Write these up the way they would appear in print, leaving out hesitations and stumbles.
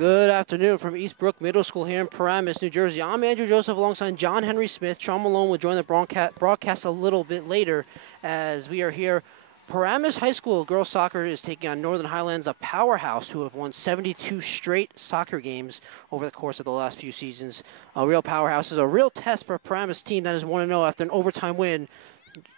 Good afternoon from Eastbrook Middle School here in Paramus, New Jersey. I'm Andrew Joseph alongside John Henry Smith. Sean Malone will join the broadcast a little bit later as we are here. Paramus High School girls soccer is taking on Northern Highlands, a powerhouse who have won 72 straight soccer games over the course of the last few seasons. A real powerhouse is a real test for a Paramus team that is 1-0 after an overtime win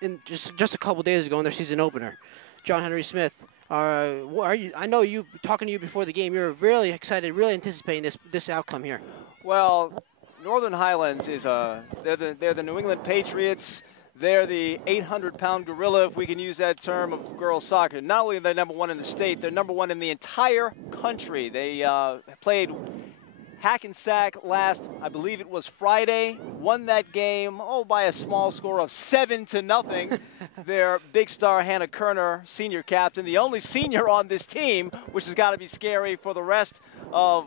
in just a couple days ago in their season opener. John Henry Smith. I know you talking to you before the game. You're really excited, really anticipating this outcome here. Well, Northern Highlands is they're the New England Patriots. They're the 800-pound gorilla, if we can use that term, of girls soccer. Not only are they number one in the state, they're number one in the entire country. They played Hackensack last, I believe it was Friday, won that game, by a small score of 7-0. Their big star, Hannah Kerner, senior captain, the only senior on this team, which has got to be scary for the rest of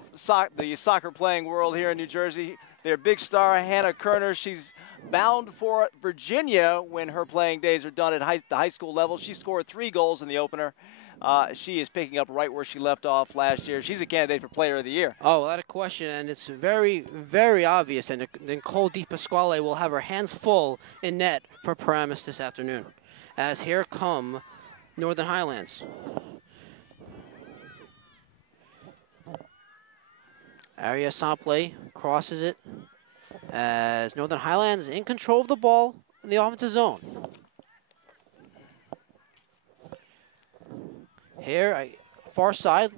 the soccer-playing world here in New Jersey. Their big star, Hannah Kerner, she's bound for Virginia when her playing days are done at the high school level. She scored 3 goals in the opener. She is picking up right where she left off last year. She's a candidate for Player of the Year. Oh, without a question, and it's very, very obvious. And Nicole DiPasquale will have her hands full in net for Paramus this afternoon. As here come Northern Highlands. Aria Sample crosses it as Northern Highlands in control of the ball in the offensive zone. Here, far side,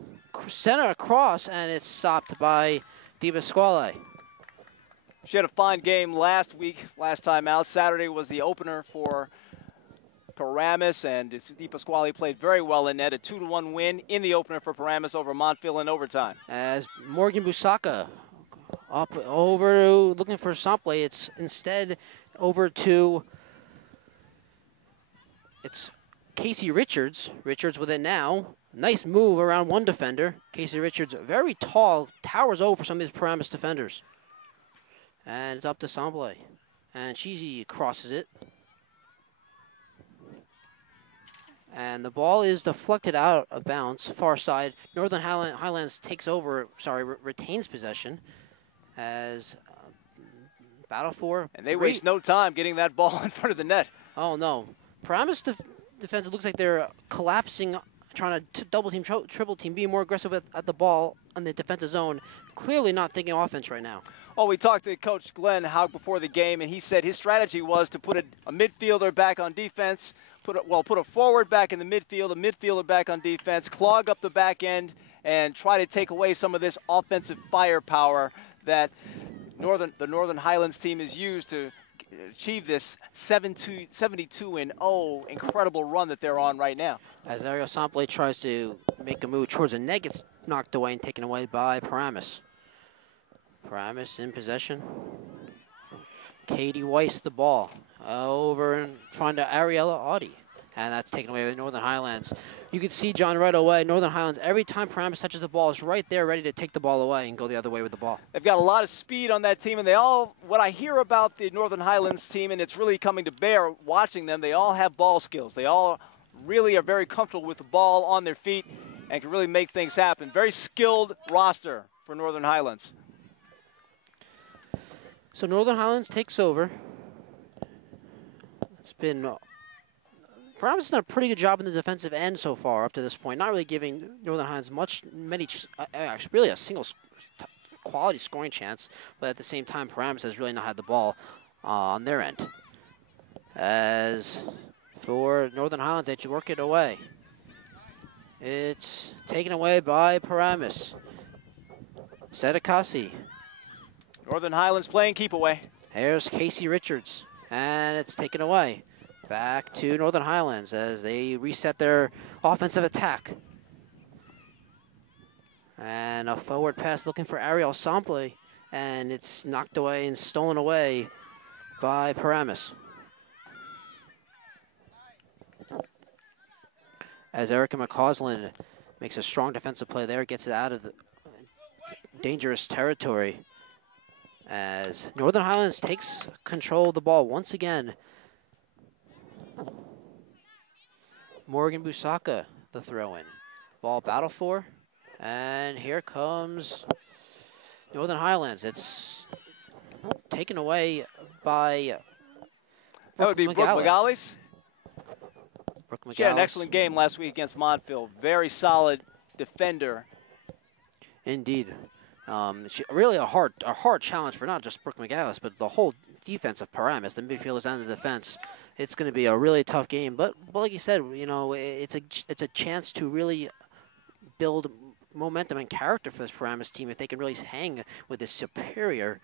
center across, and it's stopped by DiPasquale. She had a fine game last time out. Saturday was the opener for Paramus, and DiPasquale played very well in net. A 2-1 win in the opener for Paramus over Montville in overtime. As Morgan Busaka up over looking for Sample, it's instead over to Casey Richards. Richards with it now. Nice move around one defender. Casey Richards, very tall, towers over some of these Paramus defenders. And it's up to Sample. And she crosses it. And the ball is deflected out of bounds, far side. Northern Highlands retains possession as battle for. And they waste no time getting that ball in front of the net. Oh, no. Paramus defense, it looks like they're collapsing, trying to double team, triple team, being more aggressive at the ball on the defensive zone. Clearly not thinking offense right now. Well, we talked to Coach Glenn Haug before the game, and he said his strategy was to put a midfielder back on defense, put a forward back in the midfield, a midfielder back on defense, clog up the back end, and try to take away some of this offensive firepower that the Northern Highlands team has used to achieve this 72-0 incredible run that they're on right now. As Ariel Sample tries to make a move towards the net, gets knocked away and taken away by Paramus. Paramus in possession. Katie Weiss the ball over in front of Ariella Audi, and that's taken away by Northern Highlands. You can see, John, right away, Northern Highlands, every time Paramus touches the ball, is right there ready to take the ball away and go the other way with the ball. They've got a lot of speed on that team, and what I hear about the Northern Highlands team, and it's really coming to bear watching them, they all have ball skills. They all really are very comfortable with the ball on their feet and can really make things happen. Very skilled roster for Northern Highlands. So Northern Highlands takes over. It's been Paramus has done a pretty good job in the defensive end so far up to this point. Not really giving Northern Highlands really a single quality scoring chance, but at the same time, Paramus has really not had the ball on their end. As for Northern Highlands, they should work it away. It's taken away by Paramus. Sedekasi. Northern Highlands playing keep away. Here's Casey Richards, and it's taken away. Back to Northern Highlands as they reset their offensive attack. And a forward pass looking for Ariel Sample, and it's knocked away and stolen away by Paramus. As Erica McCausland makes a strong defensive play there, gets it out of the dangerous territory. As Northern Highlands takes control of the ball once again. Morgan Busaka, the throw-in. Ball battle for. And here comes Northern Highlands. It's taken away by That would be Brooke McGallis. Brooke McGallis. She had an excellent game last week against Montville. Very solid defender. Indeed. Really a hard challenge for not just Brooke McGallis, but the whole defense of Paramus, the midfielders and the defense. It's going to be a really tough game. But like you said, you know, it's a chance to really build momentum and character for this Paramus team if they can really hang with this superior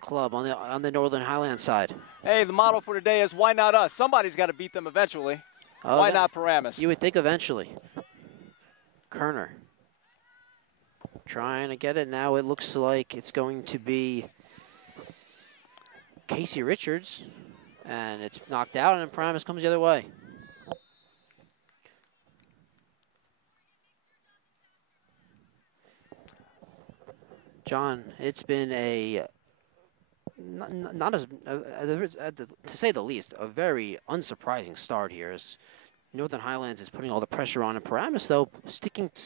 club on the Northern Highlands side. Hey, the motto for today is why not us? Somebody's got to beat them eventually. Why not Paramus? You would think eventually. Kerner trying to get it now. It looks like it's going to be Casey Richards, and it's knocked out, and Paramus comes the other way. John, it's been to say the least, a very unsurprising start here. As Northern Highlands is putting all the pressure on, and Paramus, though,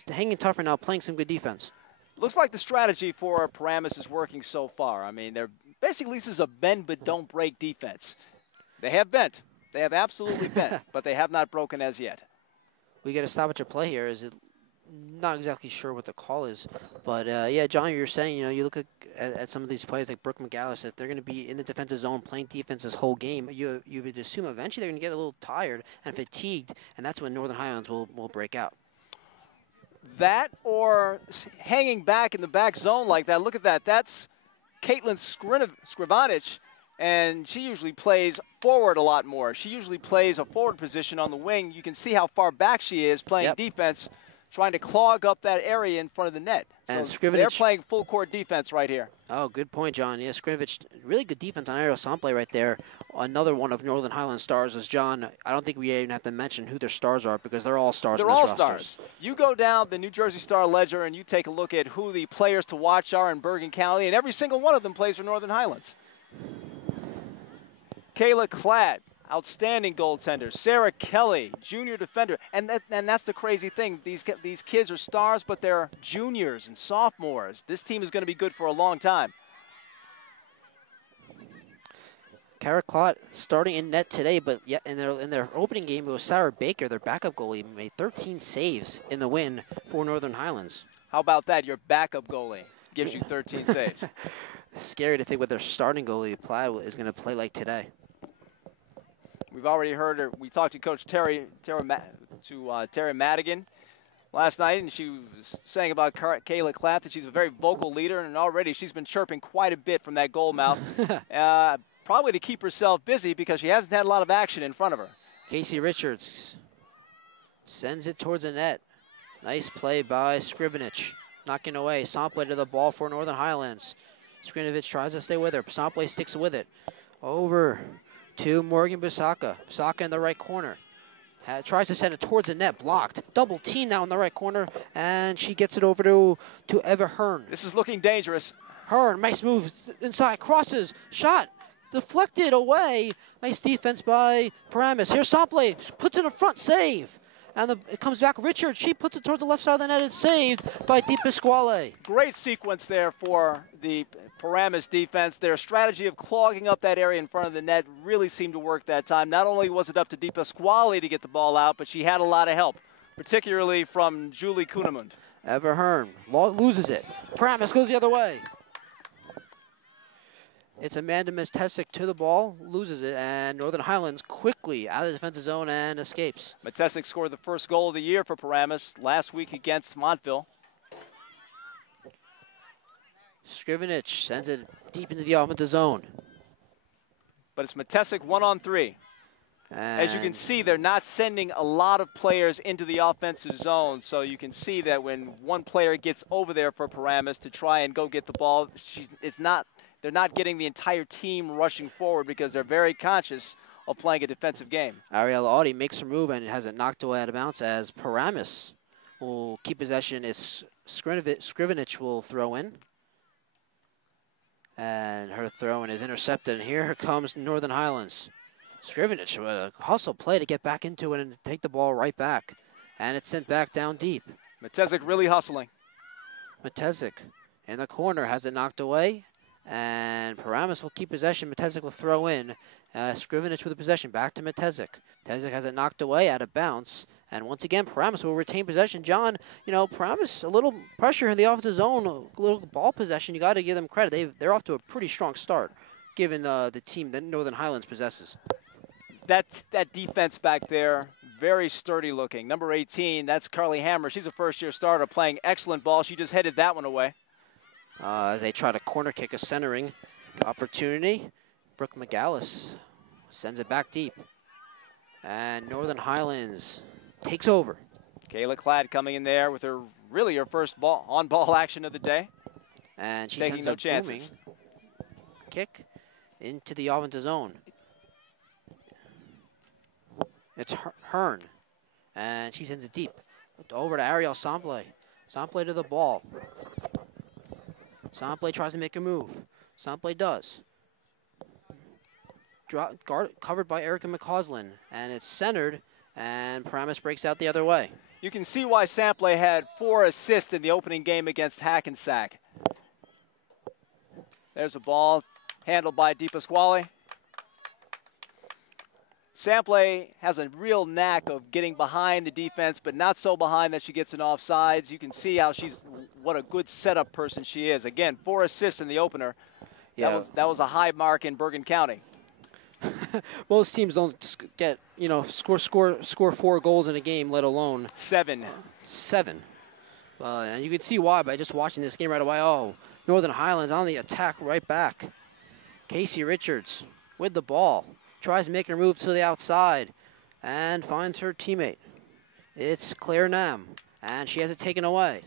hanging tougher now, playing some good defense. Looks like the strategy for Paramus is working so far. I mean, they're basically, this is a bend but don't break defense. They have bent. They have absolutely bent, but they have not broken as yet. We get a stoppage of play here. Is it? Not exactly sure what the call is, but yeah, John, you're saying, you know, you look at some of these players like Brooke McGallis, if they're going to be in the defensive zone playing defense this whole game, you would assume eventually they're going to get a little tired and fatigued, and that's when Northern Highlands will break out. That or hanging back in the back zone like that. Look at that. That's Caitlin Skrivanich, and she usually plays forward a lot more. She usually plays a forward position on the wing. You can see how far back she is playing defense, trying to clog up that area in front of the net. And so they're playing full court defense right here. Oh, good point, John. Yeah, Skrivich, really good defense on Ariel Sample right there. Another one of Northern Highlands stars is John. I don't think we even have to mention who their stars are because they're all stars. They're all stars. You go down the New Jersey Star Ledger and you take a look at who the players to watch are in Bergen County, and every single one of them plays for Northern Highlands. Kayla Klatt, outstanding goaltender. Sarah Kelly, junior defender. And that's the crazy thing. These kids are stars, but they're juniors and sophomores. This team is going to be good for a long time. Kara Klatt starting in net today, but yet in their opening game, it was Sarah Baker, their backup goalie, made 13 saves in the win for Northern Highlands. How about that? Your backup goalie gives you 13 saves. Scary to think what their starting goalie is going to play like today. We've already heard her. We talked to Coach Terry Madigan last night, and she was saying about Kayla Klatt that she's a very vocal leader, and already she's been chirping quite a bit from that goal mouth, probably to keep herself busy because she hasn't had a lot of action in front of her. Casey Richards sends it towards the net. Nice play by Skrivanich, knocking away. Sample to the ball for Northern Highlands. Skrivanich tries to stay with her. Sample sticks with it. Over to Morgan Busaka. Busaka in the right corner. Tries to send it towards the net. Blocked. Double team now in the right corner. And she gets it over to Eva Hearn. This is looking dangerous. Hearn, nice move inside. Crosses. Shot. Deflected away. Nice defense by Paramus. Here's Sample. Puts it in front. Save. And it comes back. Richard, she puts it towards the left side of the net. It's saved by Deep Pasquale. Great sequence there for the Paramus defense. Their strategy of clogging up that area in front of the net really seemed to work that time. Not only was it up to Deep Pasquale to get the ball out, but she had a lot of help, particularly from Julie Kunemund. Eva Hearn loses it. Paramus goes the other way. It's Amanda Matesic to the ball, loses it, and Northern Highlands quickly out of the defensive zone and escapes. Matesic scored the first goal of the year for Paramus last week against Montville. Skrivanich sends it deep into the offensive zone. But it's Matesic 1-on-3. As you can see, they're not sending a lot of players into the offensive zone, so you can see that when one player gets over there for Paramus to try and go get the ball, they're not getting the entire team rushing forward because they're very conscious of playing a defensive game. Ariel Audi makes her move and has it knocked away out of bounds as Paramus will keep possession. It's Skrivanich will throw in. And her throw-in is intercepted. And here comes Northern Highlands. Skrivanich with a hustle play to get back into it and take the ball right back. And it's sent back down deep. Metezek really hustling. Metezek in the corner has it knocked away, and Paramus will keep possession. Metezek will throw in. Scrivenich with the possession, back to Metezek. Metezek has it knocked away out of bounds, and once again, Paramus will retain possession. John, Paramus, a little pressure in the offensive zone, a little ball possession. You got to give them credit. They're off to a pretty strong start, given the team that Northern Highlands possesses. That defense back there, very sturdy looking. Number 18, that's Carly Hammer. She's a first-year starter playing excellent ball. She just headed that one away. As they try to corner kick a centering opportunity, Brooke McGallis sends it back deep. And Northern Highlands takes over. Kayla Cladd coming in there with her first on-ball action of the day. And she taking sends no a chances. booming kick into the offensive zone. It's Hearn, and she sends it deep. Over to Ariel Sample. Sample to the ball. Sample tries to make a move. Sample does. Covered by Erica McCausland, and it's centered, and Paramus breaks out the other way. You can see why Sample had 4 assists in the opening game against Hackensack. There's a ball handled by DePasquale. Sample has a real knack of getting behind the defense, but not so behind that she gets an offsides. You can see what a good setup person she is. Again, 4 assists in the opener. Yeah. That was a high mark in Bergen County. Most teams don't get, score 4 goals in a game, let alone 7. 7. And you can see why by just watching this game right away. Oh, Northern Highlands on the attack right back. Casey Richards with the ball. Tries to make her move to the outside and finds her teammate. It's Claire Nam, and she has it taken away.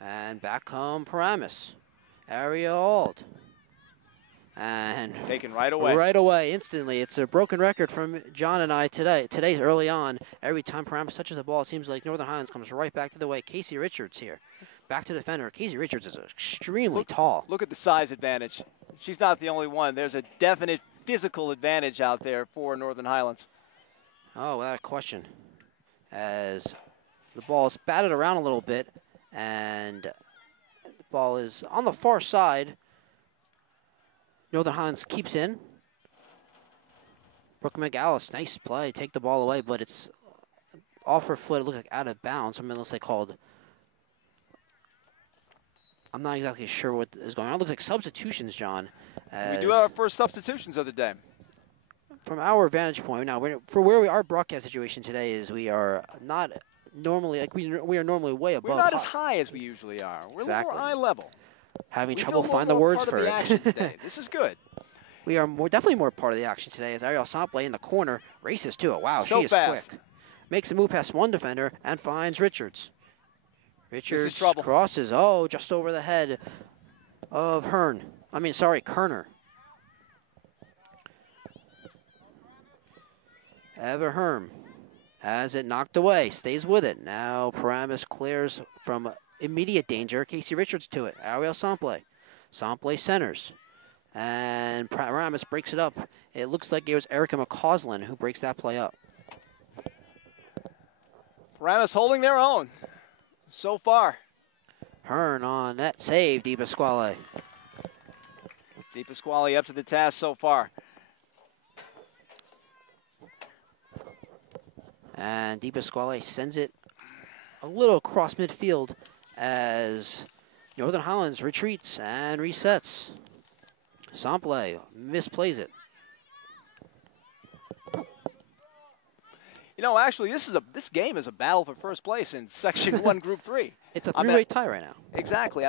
And back come Paramus. Aria Ald. And taken right away. Right away, instantly. It's a broken record from John and I today. Today's early on. Every time Paramus touches the ball, it seems like Northern Highlands comes right back to the way. Casey Richards here. Back to the defender. Casey Richards is extremely tall. Look at the size advantage. She's not the only one. There's a definite physical advantage out there for Northern Highlands. Oh, without a question. As the ball is batted around a little bit, and the ball is on the far side. Northern Highlands keeps in. Brooke McGallis, nice play. Take the ball away, but it's off her foot. It looks like out of bounds. Unless they called. I'm not exactly sure what is going on. It looks like substitutions, John. We do have our first substitutions of the day. From our vantage point, now for where our broadcast situation today is, we are not normally we are normally way above. We're not as high as we usually are. We're exactly. A little more eye level. Having trouble finding the words for it. Today. This is good. We are definitely more part of the action today as Ariel Sample in the corner races too. Wow, so she is fast. quick. Makes a move past one defender and finds Richards. Richards crosses, just over the head of Kerner. Eva Herm has it knocked away, stays with it. Now Paramus clears from immediate danger. Casey Richards to it. Ariel Sample. Sample centers. And Paramus breaks it up. It looks like it was Erica McCausland who breaks that play up. Paramus holding their own so far. Hearn on net save, DePasquale. DePasquale up to the task so far. And DePasquale sends it a little across midfield as Northern Highlands retreats and resets. Sample misplays it. Actually, this game is a battle for first place in Section 1, Group 3. It's a three-way tie right now. Exactly.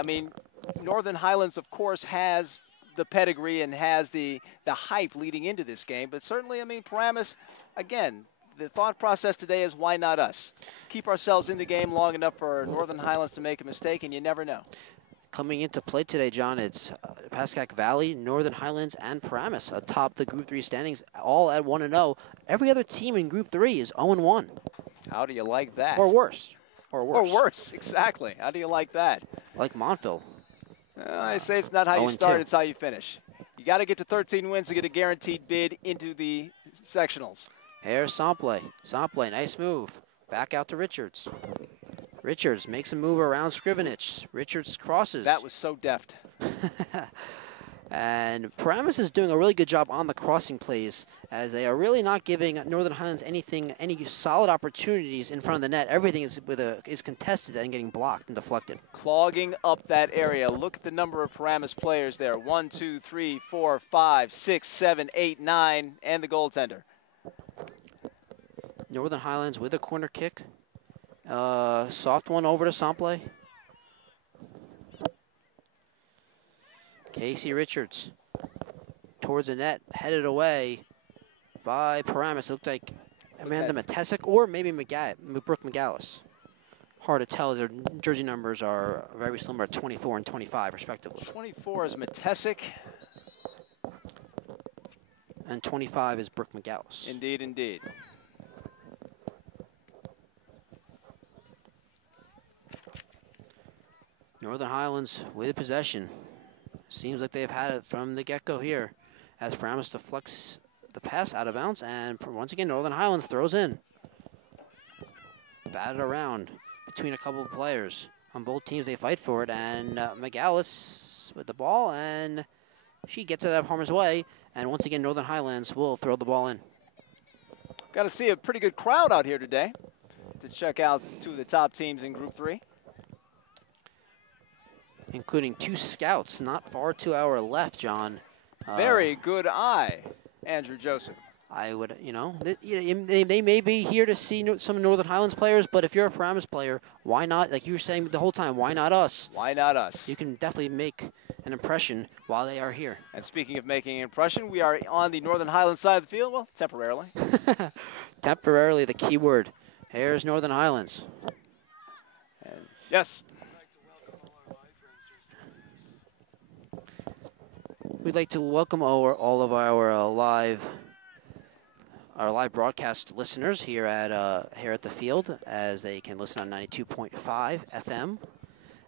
Northern Highlands, of course, has the pedigree and has the hype leading into this game. But certainly, Paramus, again, the thought process today is why not us? Keep ourselves in the game long enough for Northern Highlands to make a mistake, and you never know. Coming into play today, John, it's Pascack Valley, Northern Highlands, and Paramus atop the Group 3 standings, all at 1-0. Every other team in Group 3 is 0-1. How do you like that? Or worse. Or worse, exactly. How do you like that? Like Montville. I say it's not how you start, it's how you finish. You got to get to 13 wins to get a guaranteed bid into the sectionals. Here's Sample. Sample, nice move. Back out to Richards. Richards makes a move around Scrivenich. Richards crosses. That was so deft. And Paramus is doing a really good job on the crossing plays, as they are really not giving Northern Highlands any solid opportunities in front of the net. Everything is contested and getting blocked and deflected. Clogging up that area. Look at the number of Paramus players there. 1, 2, 3, 4, 5, 6, 7, 8, 9, and the goaltender. Northern Highlands with a corner kick. Soft one over to Sample. Casey Richards towards the net, headed away by Paramus. It looked like Amanda Matesic or maybe Brooke McGallis. Hard to tell. Their jersey numbers are very similar, 24 and 25, respectively. 24 is Matesic. And 25 is Brooke McGallis. Indeed, indeed. Northern Highlands with possession. Seems like they've had it from the get-go here, as Paramus deflects the pass out of bounds, and once again, Northern Highlands throws in. Batted around between a couple of players. On both teams, they fight for it, and McGallis with the ball, and she gets it out of harm's way, and once again, Northern Highlands will throw the ball in. Got to see a pretty good crowd out here today to check out two of the top teams in Group 3. Including 2 scouts not far to our left, John. Very good eye, Andrew Joseph. I would, they may be here to see some Northern Highlands players, but if you're a Paramus player, why not? Like you were saying the whole time, why not us? Why not us? You can definitely make an impression while they are here. And speaking of making an impression, we are on the Northern Highlands side of the field, well, temporarily. Temporarily, the key word. Here's Northern Highlands. And yes. We'd like to welcome all of our live broadcast listeners here at the field, as they can listen on 92.5 FM,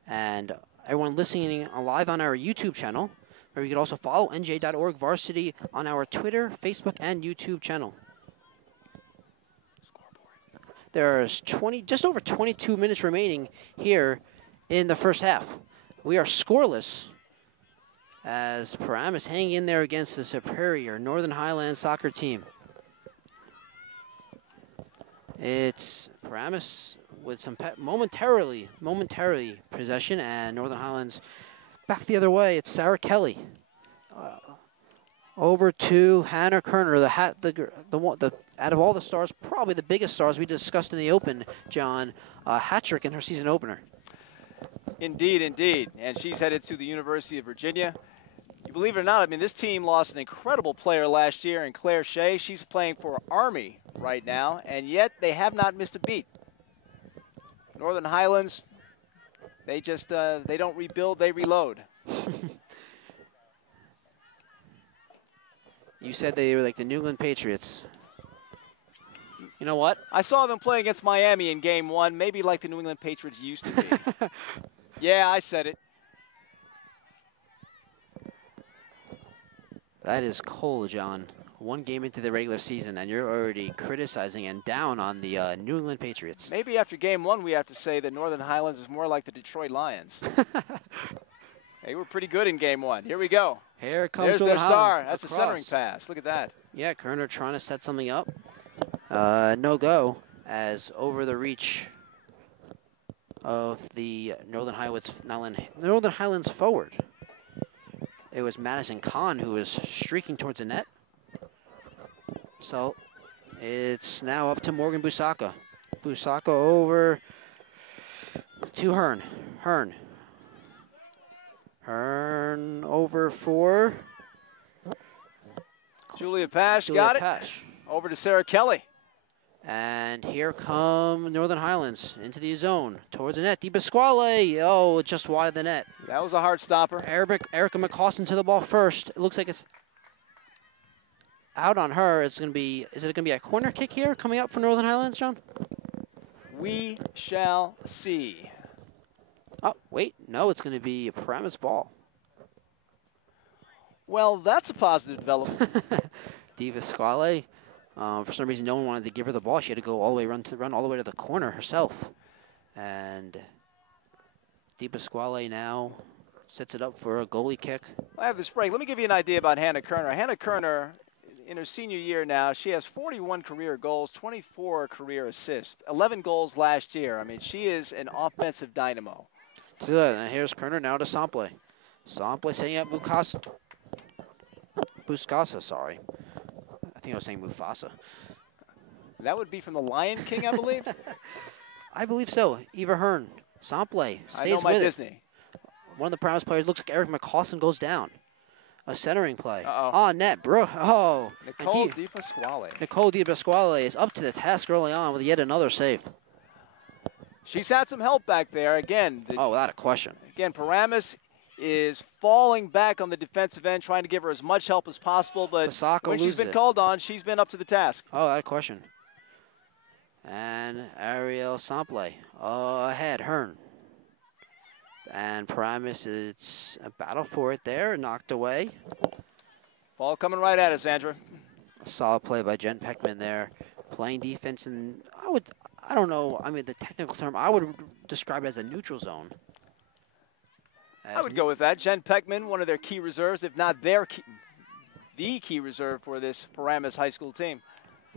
and everyone listening live on our YouTube channel, where you can also follow NJ.ORG Varsity on our Twitter, Facebook, and YouTube channel. There's just over 22 minutes remaining here in the first half. We are scoreless, as Paramus hanging in there against the superior Northern Highlands soccer team. It's Paramus with some momentarily possession, and Northern Highlands back the other way. It's Sarah Kelly over to Hannah Kerner, out of all the stars, probably the biggest stars we discussed in the Open, John, hat trick in her season opener. Indeed, indeed, and she's headed to the University of Virginia. You believe it or not, I mean, this team lost an incredible player last year in Claire Shea. She's playing for Army right now, and yet they have not missed a beat. Northern Highlands, they just, they don't rebuild, they reload. You said they were like the New England Patriots. You know what? I saw them play against Miami in Game 1, maybe like the New England Patriots used to be. Yeah, I said it. That is cold, John. One game into the regular season, and you're already criticizing and down on the New England Patriots. Maybe after Game 1, we have to say that Northern Highlands is more like the Detroit Lions. They were pretty good in Game 1. Here we go. Here comes There's Northern their star. Highlands That's across. a centering pass. Look at that. Yeah, Kerner trying to set something up. No go, as over the reach of the Northern Highlands forward. It was Madison Kahn who was streaking towards the net. So it's now up to Morgan Busaka. Busaka over to Hearn. Hearn over for Julia Pash got it. Over to Sarah Kelly. And here come Northern Highlands into the zone towards the net. Di Pasquale, just wide of the net. That was a hard stopper. Erica McCaustin to the ball first. It looks like it's out on her. Is it going to be a corner kick here coming up for Northern Highlands, John? We shall see. Oh, wait. No, it's going to be a Paramus ball. Well, that's a positive development. Di Pasquale. For some reason, no one wanted to give her the ball. She had to go all the way run all the way to the corner herself. And Di Pasquale now sets it up for a goalie kick. I have this break. Let me give you an idea about Hannah Kerner. Hannah Kerner, in her senior year now, she has 41 career goals, 24 career assists, 11 goals last year. I mean, she is an offensive dynamo. And here's Kerner now to Sample. Sample setting up Buscasa, sorry. I think I was saying Mufasa. That would be from the Lion King, I believe. I believe so. Eva Hearn. Sample stays I know my with Disney. it. One of the Paramus players looks like Eric McCaustin goes down. A centering play. Uh-oh. On net, bro. Oh. Nicole Di Pasquale. Nicole Di Pasquale is up to the task early on with yet another save. She's had some help back there. Again, without a question. Again, Paramus is falling back on the defensive end, trying to give her as much help as possible, but when she's been called on, she's been up to the task. Oh, without a question. And Ariel Sample ahead, Hearn. And Paramus, it's a battle for it there, knocked away. Ball coming right at us, Andrew. A solid play by Jen Peckman there, playing defense, and I don't know, I mean, the technical term, I would describe it as a neutral zone. I would go with that. Jen Peckman, one of their key reserves, if not the key reserve for this Paramus high school team.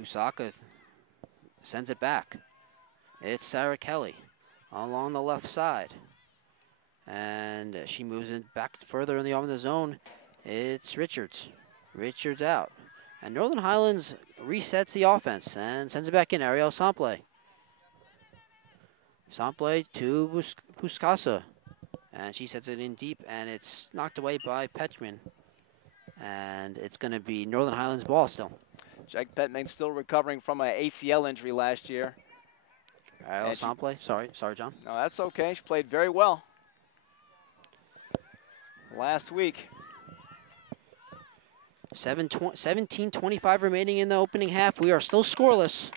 Busaka sends it back. It's Sarah Kelly along the left side. And she moves it back further in the offensive zone. It's Richards. Richards out. And Northern Highlands resets the offense and sends it back in. Ariel Sample. Sample to Buscasa. And she sets it in deep, and it's knocked away by Petchman. And it's going to be Northern Highlands ball still. Jack Petman still recovering from an ACL injury last year. Ariel Sample. Sorry, John. No, that's okay. She played very well last week. 17:25 remaining in the opening half. We are still scoreless,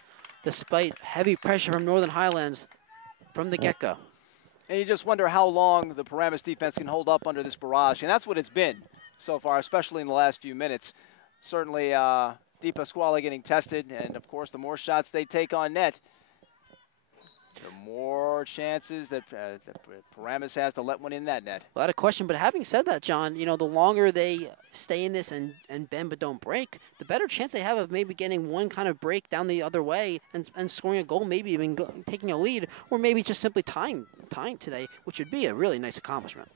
despite heavy pressure from Northern Highlands from the get-go. And you just wonder how long the Paramus defense can hold up under this barrage. And that's what it's been so far, especially in the last few minutes. Certainly, Di Pasquale getting tested. And, of course, the more shots they take on net, the more chances that Paramus has to let one in that net. Without a question. But having said that, John, you know, the longer they stay in this and bend but don't break, the better chance they have of maybe getting one kind of break down the other way and scoring a goal, maybe even taking a lead, or maybe just simply tying today, which would be a really nice accomplishment.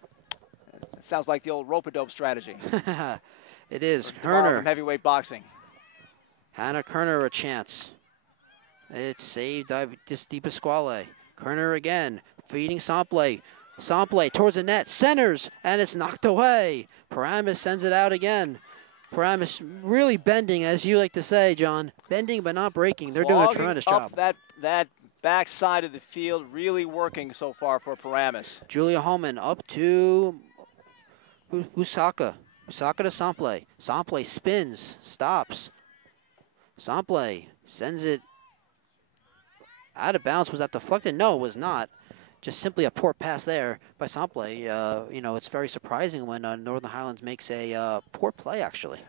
It sounds like the old rope-a-dope strategy. It is. Kerner from heavyweight boxing. Hannah Kerner a chance. It's saved by Di Pasquale. Kerner again, feeding Sample. Sample towards the net, centers, and it's knocked away. Paramus sends it out again. Paramus really bending, as you like to say, John. Bending but not breaking. They're doing a tremendous job. That back side of the field really working so far for Paramus. Julia Holman up to Busaka. Busaka to Sample. Sample spins, stops. Sample sends it out of bounds. Was that deflected? No, it was not. Just simply a poor pass there by Sample. You know, it's very surprising when Northern Highlands makes a poor play, actually.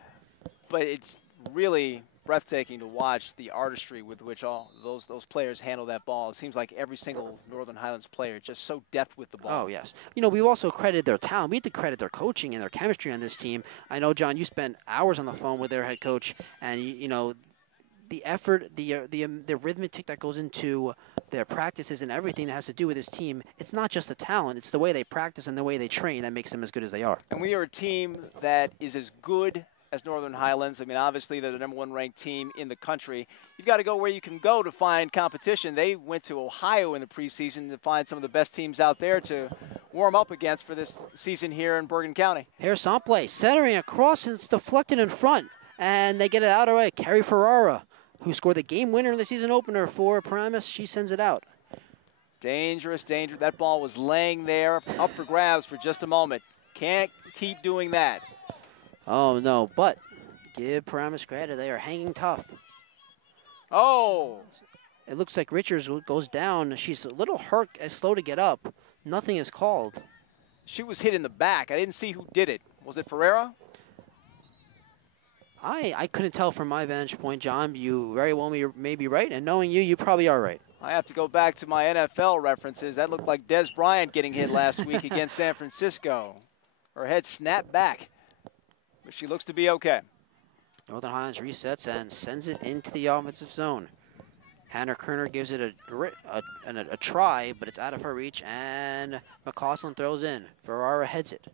But it's really breathtaking to watch the artistry with which all those players handle that ball. It seems like every single Northern Highlands player just so deft with the ball. Oh, yes. You know, we've also credited their talent. We have to credit their coaching and their chemistry on this team. I know, John, you spent hours on the phone with their head coach, and, you know, the effort, the arithmetic that goes into their practices and everything that has to do with this team, it's not just the talent, it's the way they practice and the way they train that makes them as good as they are. And we are a team that is as good as Northern Highlands. I mean, obviously, they're the #1 ranked team in the country. You've got to go where you can go to find competition. They went to Ohio in the preseason to find some of the best teams out there to warm up against for this season here in Bergen County. Here's Sample centering across, and it's deflected in front, and they get it out of the way. Carrie Ferrara, who scored the game winner in the season opener for Paramus, she sends it out. Dangerous, dangerous. That ball was laying there, up for grabs for just a moment. Can't keep doing that. Oh, no, but give Paramus credit. They are hanging tough. Oh. It looks like Richards goes down. She's a little hurt, slow to get up. Nothing is called. She was hit in the back. I didn't see who did it. Was it Ferreira? I couldn't tell from my vantage point, John. You very well may be right, and knowing you, you probably are right. I have to go back to my NFL references. That looked like Des Bryant getting hit last week against San Francisco. Her head snapped back, but she looks to be okay. Northern Highlands resets and sends it into the offensive zone. Hannah Kerner gives it a try, but it's out of her reach, and McCausland throws in. Ferrara heads it.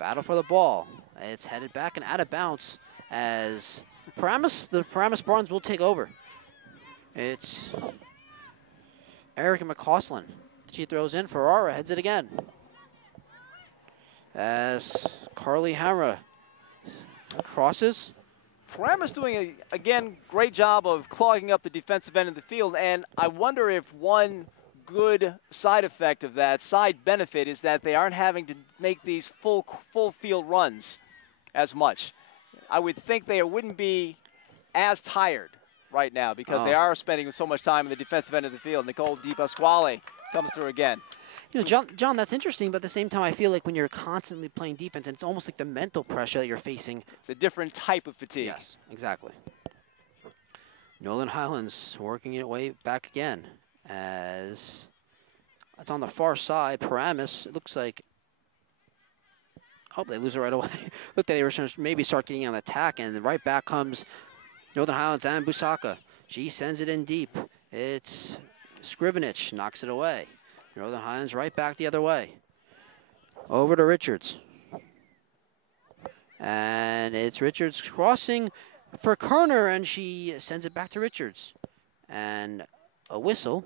Battle for the ball. It's headed back and out of bounds as the Paramus Barnes will take over. It's Erica McCausland. She throws in. Ferrara heads it again. As Carly Hamra crosses. Paramus doing, again, great job of clogging up the defensive end of the field, and I wonder if one good side effect of that, side benefit, is that they aren't having to make these full field runs as much. I would think they wouldn't be as tired right now because they are spending so much time in the defensive end of the field. Nicole DiPasquale comes through again. You know, John, that's interesting, but at the same time, I feel like when you're constantly playing defense, and it's almost like the mental pressure that you're facing. It's a different type of fatigue. Yes, exactly. Northern Highlands working it way back again as it's on the far side. Paramus, it looks like, oh, they lose it right away. Looked like they were going to maybe start getting on the attack, and right back comes Northern Highlands and Busaka. She sends it in deep. It's Scrivenich, knocks it away. Northern Highlands right back the other way. Over to Richards. And it's Richards crossing for Kerner, and she sends it back to Richards. And a whistle.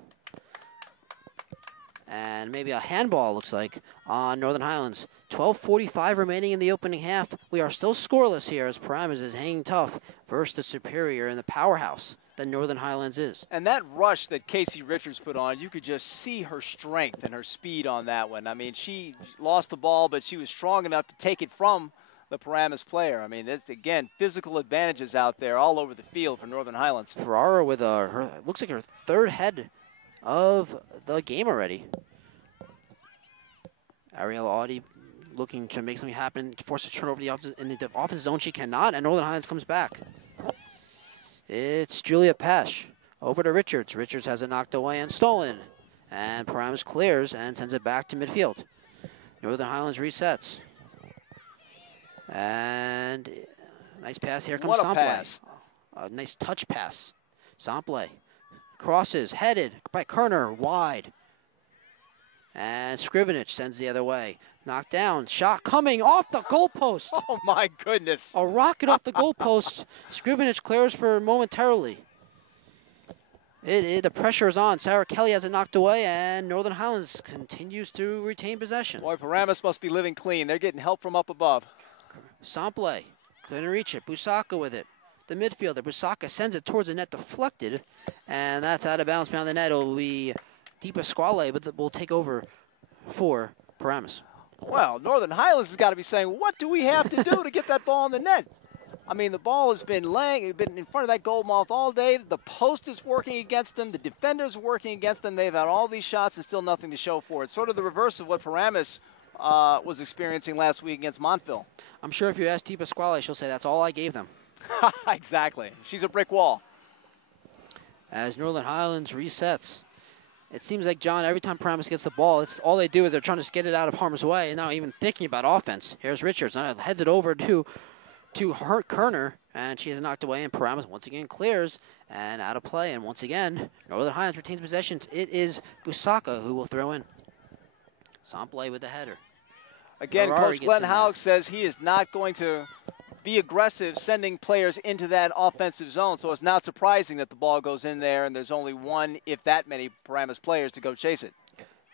And maybe a handball, looks like, on Northern Highlands. 12:45 remaining in the opening half. We are still scoreless here as Paramus is hanging tough versus the superior and the powerhouse that Northern Highlands is. And that rush that Casey Richards put on, you could just see her strength and her speed on that one. I mean, she lost the ball, but she was strong enough to take it from the Paramus player. I mean, that's, again, physical advantages out there all over the field for Northern Highlands. Ferrara with her looks like her third head of the game already. Ariel Audi looking to make something happen, to force a turnover in the offensive zone. She cannot, and Northern Highlands comes back. It's Julia Pesh. Over to Richards. Richards has it knocked away and stolen. And Paramus clears and sends it back to midfield. Northern Highlands resets. And nice pass. Here comes Sample. Pass. A nice touch pass. Sample crosses, headed by Kerner, wide. And Scrivenich sends the other way. Knocked down. Shot coming off the goalpost. Oh, my goodness. A rocket off the goalpost. Scrivenich clears for momentarily. The pressure is on. Sarah Kelly has it knocked away, and Northern Highlands continues to retain possession. Boy, Paramus must be living clean. They're getting help from up above. Sample couldn't reach it. Busaka with it. The midfielder. Busaka sends it towards the net, deflected, and that's out of bounds behind the net. It'll be DiPasquale, but will take over for Paramus. Well, Northern Highlands has got to be saying, what do we have to do to get that ball in the net? I mean, the ball has been been in front of that goal mouth all day. The post is working against them. The defender's working against them. They've had all these shots and still nothing to show for it. Sort of the reverse of what Paramus was experiencing last week against Montville. I'm sure if you ask DiPasquale, she'll say that's all I gave them. Exactly. She's a brick wall. As Northern Highlands resets. It seems like, John, every time Paramus gets the ball, it's all they do is they're trying to get it out of harm's way and not even thinking about offense. Here's Richards. Heads it over to Kerner, and she is knocked away, and Paramus once again clears and out of play. And once again, Northern Highlands retains possession. It is Busaka who will throw in. Sample with the header. Again, Ferrari Coach Glenn Houck says he is not going to be aggressive sending players into that offensive zone, so it's not surprising that the ball goes in there and there's only one, if that many, Paramus players to go chase it.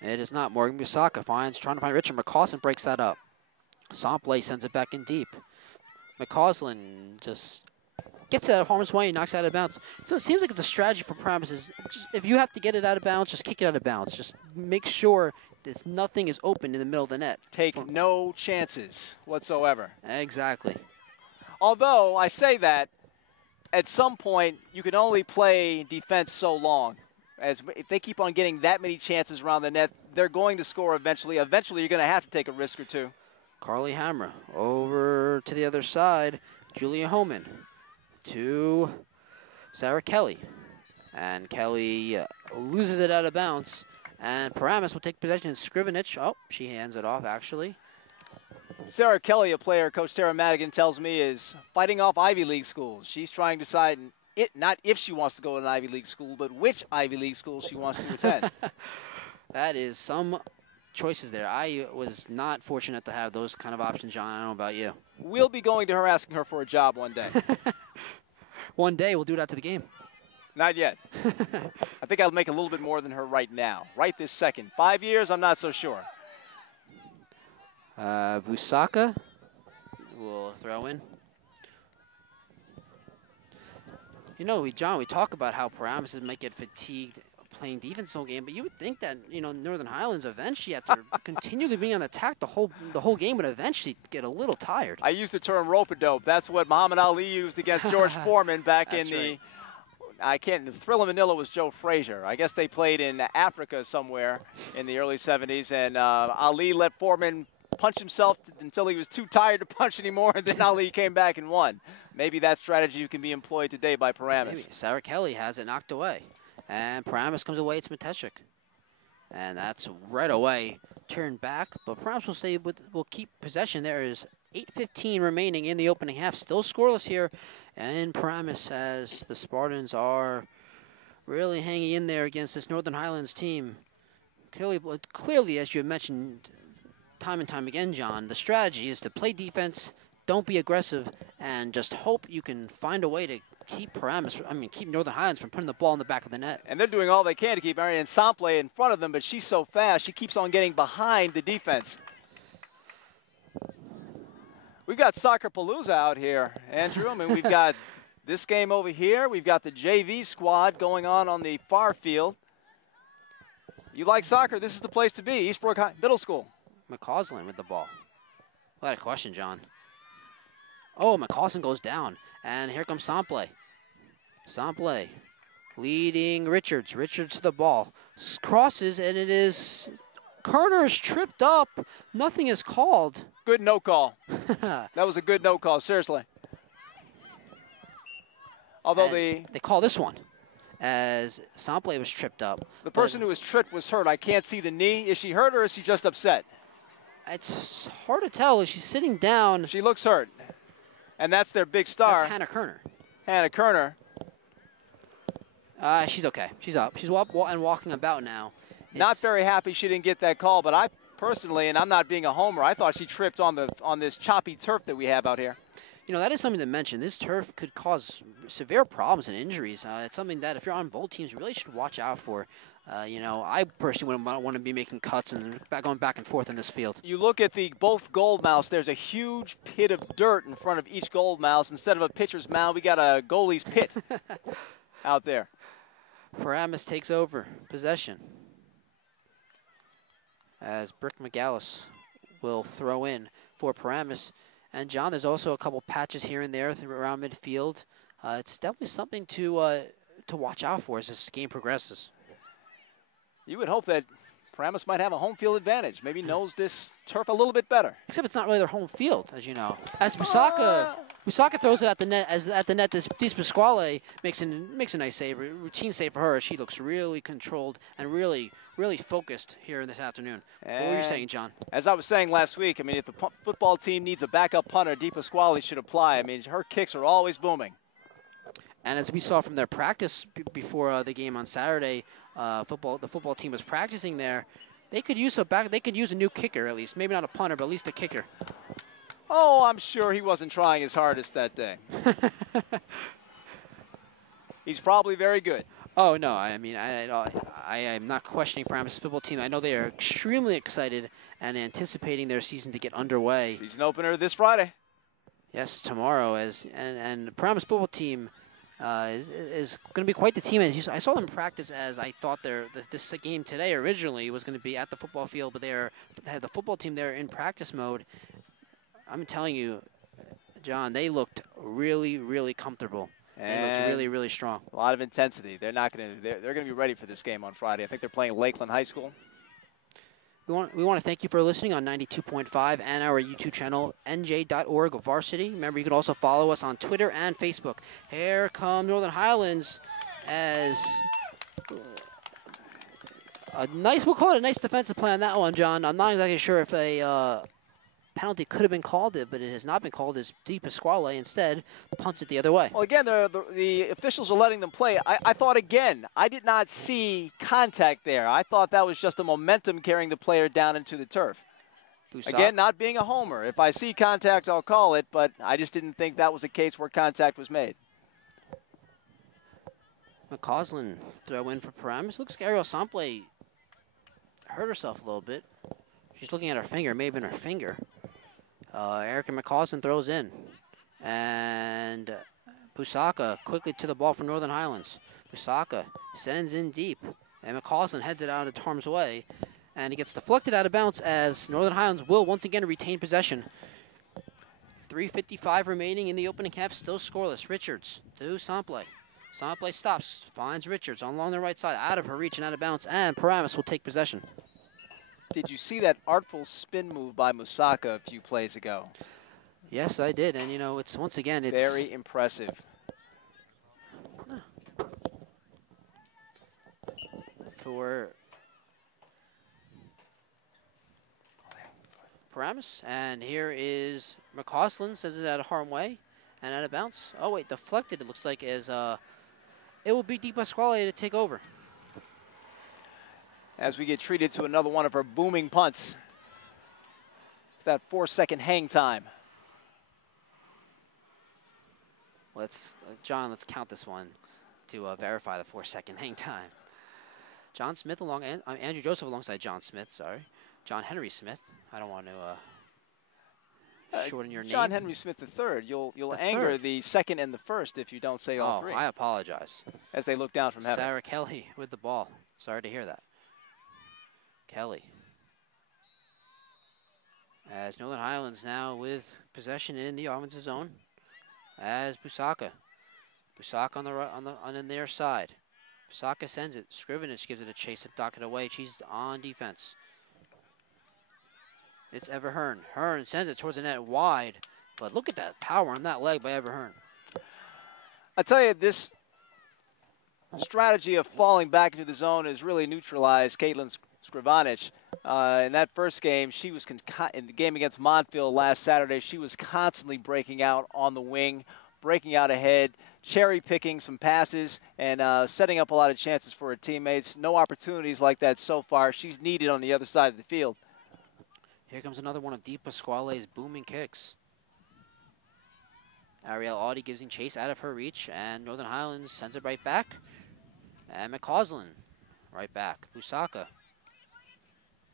It is not. Morgan Busaka trying to find Richard McCausland, breaks that up. Sample sends it back in deep. McCausland just gets it out of harm's way and knocks it out of bounds. So it seems like it's a strategy for Paramus. If you have to get it out of bounds, just kick it out of bounds. Just make sure that nothing is open in the middle of the net. Take no chances whatsoever. Exactly. Although, I say that, at some point, you can only play defense so long. As if they keep on getting that many chances around the net, they're going to score eventually. Eventually, you're going to have to take a risk or two. Carly Hamra over to the other side. Julia Homan to Sarah Kelly. And Kelly loses it out of bounds. And Paramus will take possession. Scrivenich, oh, she hands it off, actually. Sarah Kelly, a player Coach Tara Madigan tells me is fighting off Ivy League schools. She's trying to decide not if she wants to go to an Ivy League school, but which Ivy League school she wants to attend. That is some choices there. I was not fortunate to have those kind of options, John. I don't know about you. We'll be going to her asking her for a job one day. One day we'll do it after the game. Not yet. I think I'll make a little bit more than her right now, right this second. 5 years, I'm not so sure. Busaka will throw in. You know, John, we talk about how Paramus might get fatigued playing defense the whole game, but you would think that, you know, Northern Highlands eventually, after continually being on the attack the whole game, would eventually get a little tired. I used the term rope-a-dope. That's what Muhammad Ali used against George Foreman back in the... Right. Thrilla Manila was Joe Frazier. I guess they played in Africa somewhere in the early 70s, and Ali let Foreman punch himself until he was too tired to punch anymore, and then Ali came back and won. Maybe that strategy can be employed today by Paramus. Maybe. Sarah Kelly has it knocked away, and Paramus comes away. It's Mateshik, and that's right away turned back. But Paramus will keep possession. There is 8:15 remaining in the opening half. Still scoreless here, and Paramus, as the Spartans are really hanging in there against this Northern Highlands team. Clearly, as you have mentioned time and time again, John, the strategy is to play defense, don't be aggressive, and just hope you can find a way to keep keep Northern Highlands from putting the ball in the back of the net. And they're doing all they can to keep Marianne Sample in front of them, but she's so fast, she keeps on getting behind the defense. We've got Soccer Palooza out here, Andrew. I mean, we've got this game over here. We've got the JV squad going on the far field. You like soccer, this is the place to be, Eastbrook Middle School. McCausland with the ball. What a question, John. Oh, McCausland goes down, and here comes Sample. Sample leading Richards. Richards to the ball. Crosses, and it is... Kerner is tripped up. Nothing is called. Good no call. That was a good no call, seriously. Although they call this one as Sample was tripped up. The person who was tripped was hurt. I can't see the knee. Is she hurt or is she just upset? It's hard to tell. She's sitting down. She looks hurt. And that's their big star. That's Hannah Kerner. Hannah Kerner. She's okay. She's up. She's up and walking about now. Not very happy she didn't get that call, but I personally, and I'm not being a homer, I thought she tripped on this choppy turf that we have out here. You know, that is something to mention. This turf could cause severe problems and injuries. It's something that if you're on both teams, you really should watch out for. You know, I personally wouldn't want to be making cuts and going back and forth in this field. You look at both goal mounds, there's a huge pit of dirt in front of each goal mound. Instead of a pitcher's mound, we got a goalie's pit out there. Paramus takes over possession, as Brick McGallis will throw in for Paramus. And, John, there's also a couple patches here and there around midfield. It's definitely something to watch out for as this game progresses. You would hope that Paramus might have a home field advantage, maybe knows this turf a little bit better. Except it's not really their home field, as you know. As Busaka throws it at the net, Dis Pasquale makes a nice save, routine save for her. She looks really controlled and really focused here this afternoon. And what were you saying, John? As I was saying last week, I mean, if the football team needs a backup punter, Di Pasquale should apply. I mean, her kicks are always booming. And as we saw from their practice before the game on Saturday, the football team was practicing there. They could use a new kicker at least, maybe not a punter, but at least a kicker. Oh, I'm sure he wasn't trying his hardest that day. He's probably very good. Oh no, I mean I am not questioning Paramus' football team. I know they are extremely excited and anticipating their season to get underway. Season opener this Friday. Yes, tomorrow, and the Paramus football team is going to be quite the team. As I saw them practice, as I thought this game today originally was going to be at the football field, but they had the football team there in practice mode. I'm telling you, John, they looked really, really comfortable. And they looked really, really strong. A lot of intensity. They're going to be ready for this game on Friday. I think they're playing Lakeland High School. We want to thank you for listening on 92.5 and our YouTube channel, NJ.ORG Varsity. Remember, you can also follow us on Twitter and Facebook. Here come Northern Highlands, as we'll call it a nice defensive play on that one, John. I'm not exactly sure if a penalty could have been called, but it has not been called as Di Pasquale instead punts it the other way. Well, again, the officials are letting them play. I thought, again, I did not see contact there. I thought that was just a momentum carrying the player down into the turf. Again, not being a homer. If I see contact, I'll call it, but I just didn't think that was a case where contact was made. McCausland throw in for Paramus. Looks like Ariel Sample hurt herself a little bit. She's looking at her finger, may have been her finger. Erica McCausland throws in. And Busaka quickly to the ball for Northern Highlands. Busaka sends in deep. And McCausland heads it out of harm's way. And it gets deflected out of bounds as Northern Highlands will once again retain possession. 3:55 remaining in the opening half, still scoreless. Richards to Sample. Sample stops, finds Richards along the right side, out of her reach and out of bounds, and Paramus will take possession. Did you see that artful spin move by Musaka a few plays ago? Yes, I did, and you know, it's once again, it's very impressive. For Paramus, and here is McCausland, says it's out of harm's way and out of bounds. Oh wait, deflected. It looks like as it will be Di Pasquale to take over. As we get treated to another one of her booming punts. That 4-second hang time. John, let's count this one to verify the 4-second hang time. John Smith Andrew Joseph alongside John Smith, sorry. John Henry Smith. I don't want to shorten your name. John Henry Smith III. You'll anger the second and the first if you don't say all three. I apologize. As they look down from heaven. Sarah Kelly with the ball. Sorry to hear that. Kelly. As Northern Highlands now with possession in the offensive zone. As Busaka. Busaka on the near side. Busaka sends it. Scrivenich gives it a chase and dock it away. She's on defense. It's Eva Hearn. Hearn sends it towards the net wide. But look at that power on that leg by Eva Hearn. I tell you, this strategy of falling back into the zone has really neutralized Caitlin Scrivenich. In that first game, she was in the game against Montville last Saturday, she was constantly breaking out on the wing, breaking out ahead, cherry-picking some passes, and setting up a lot of chances for her teammates. No opportunities like that so far. She's needed on the other side of the field. Here comes another one of Di Pasquale's booming kicks. Ariel Audi gives him chase out of her reach, and Northern Highlands sends it right back. And McCausland right back. Busaka.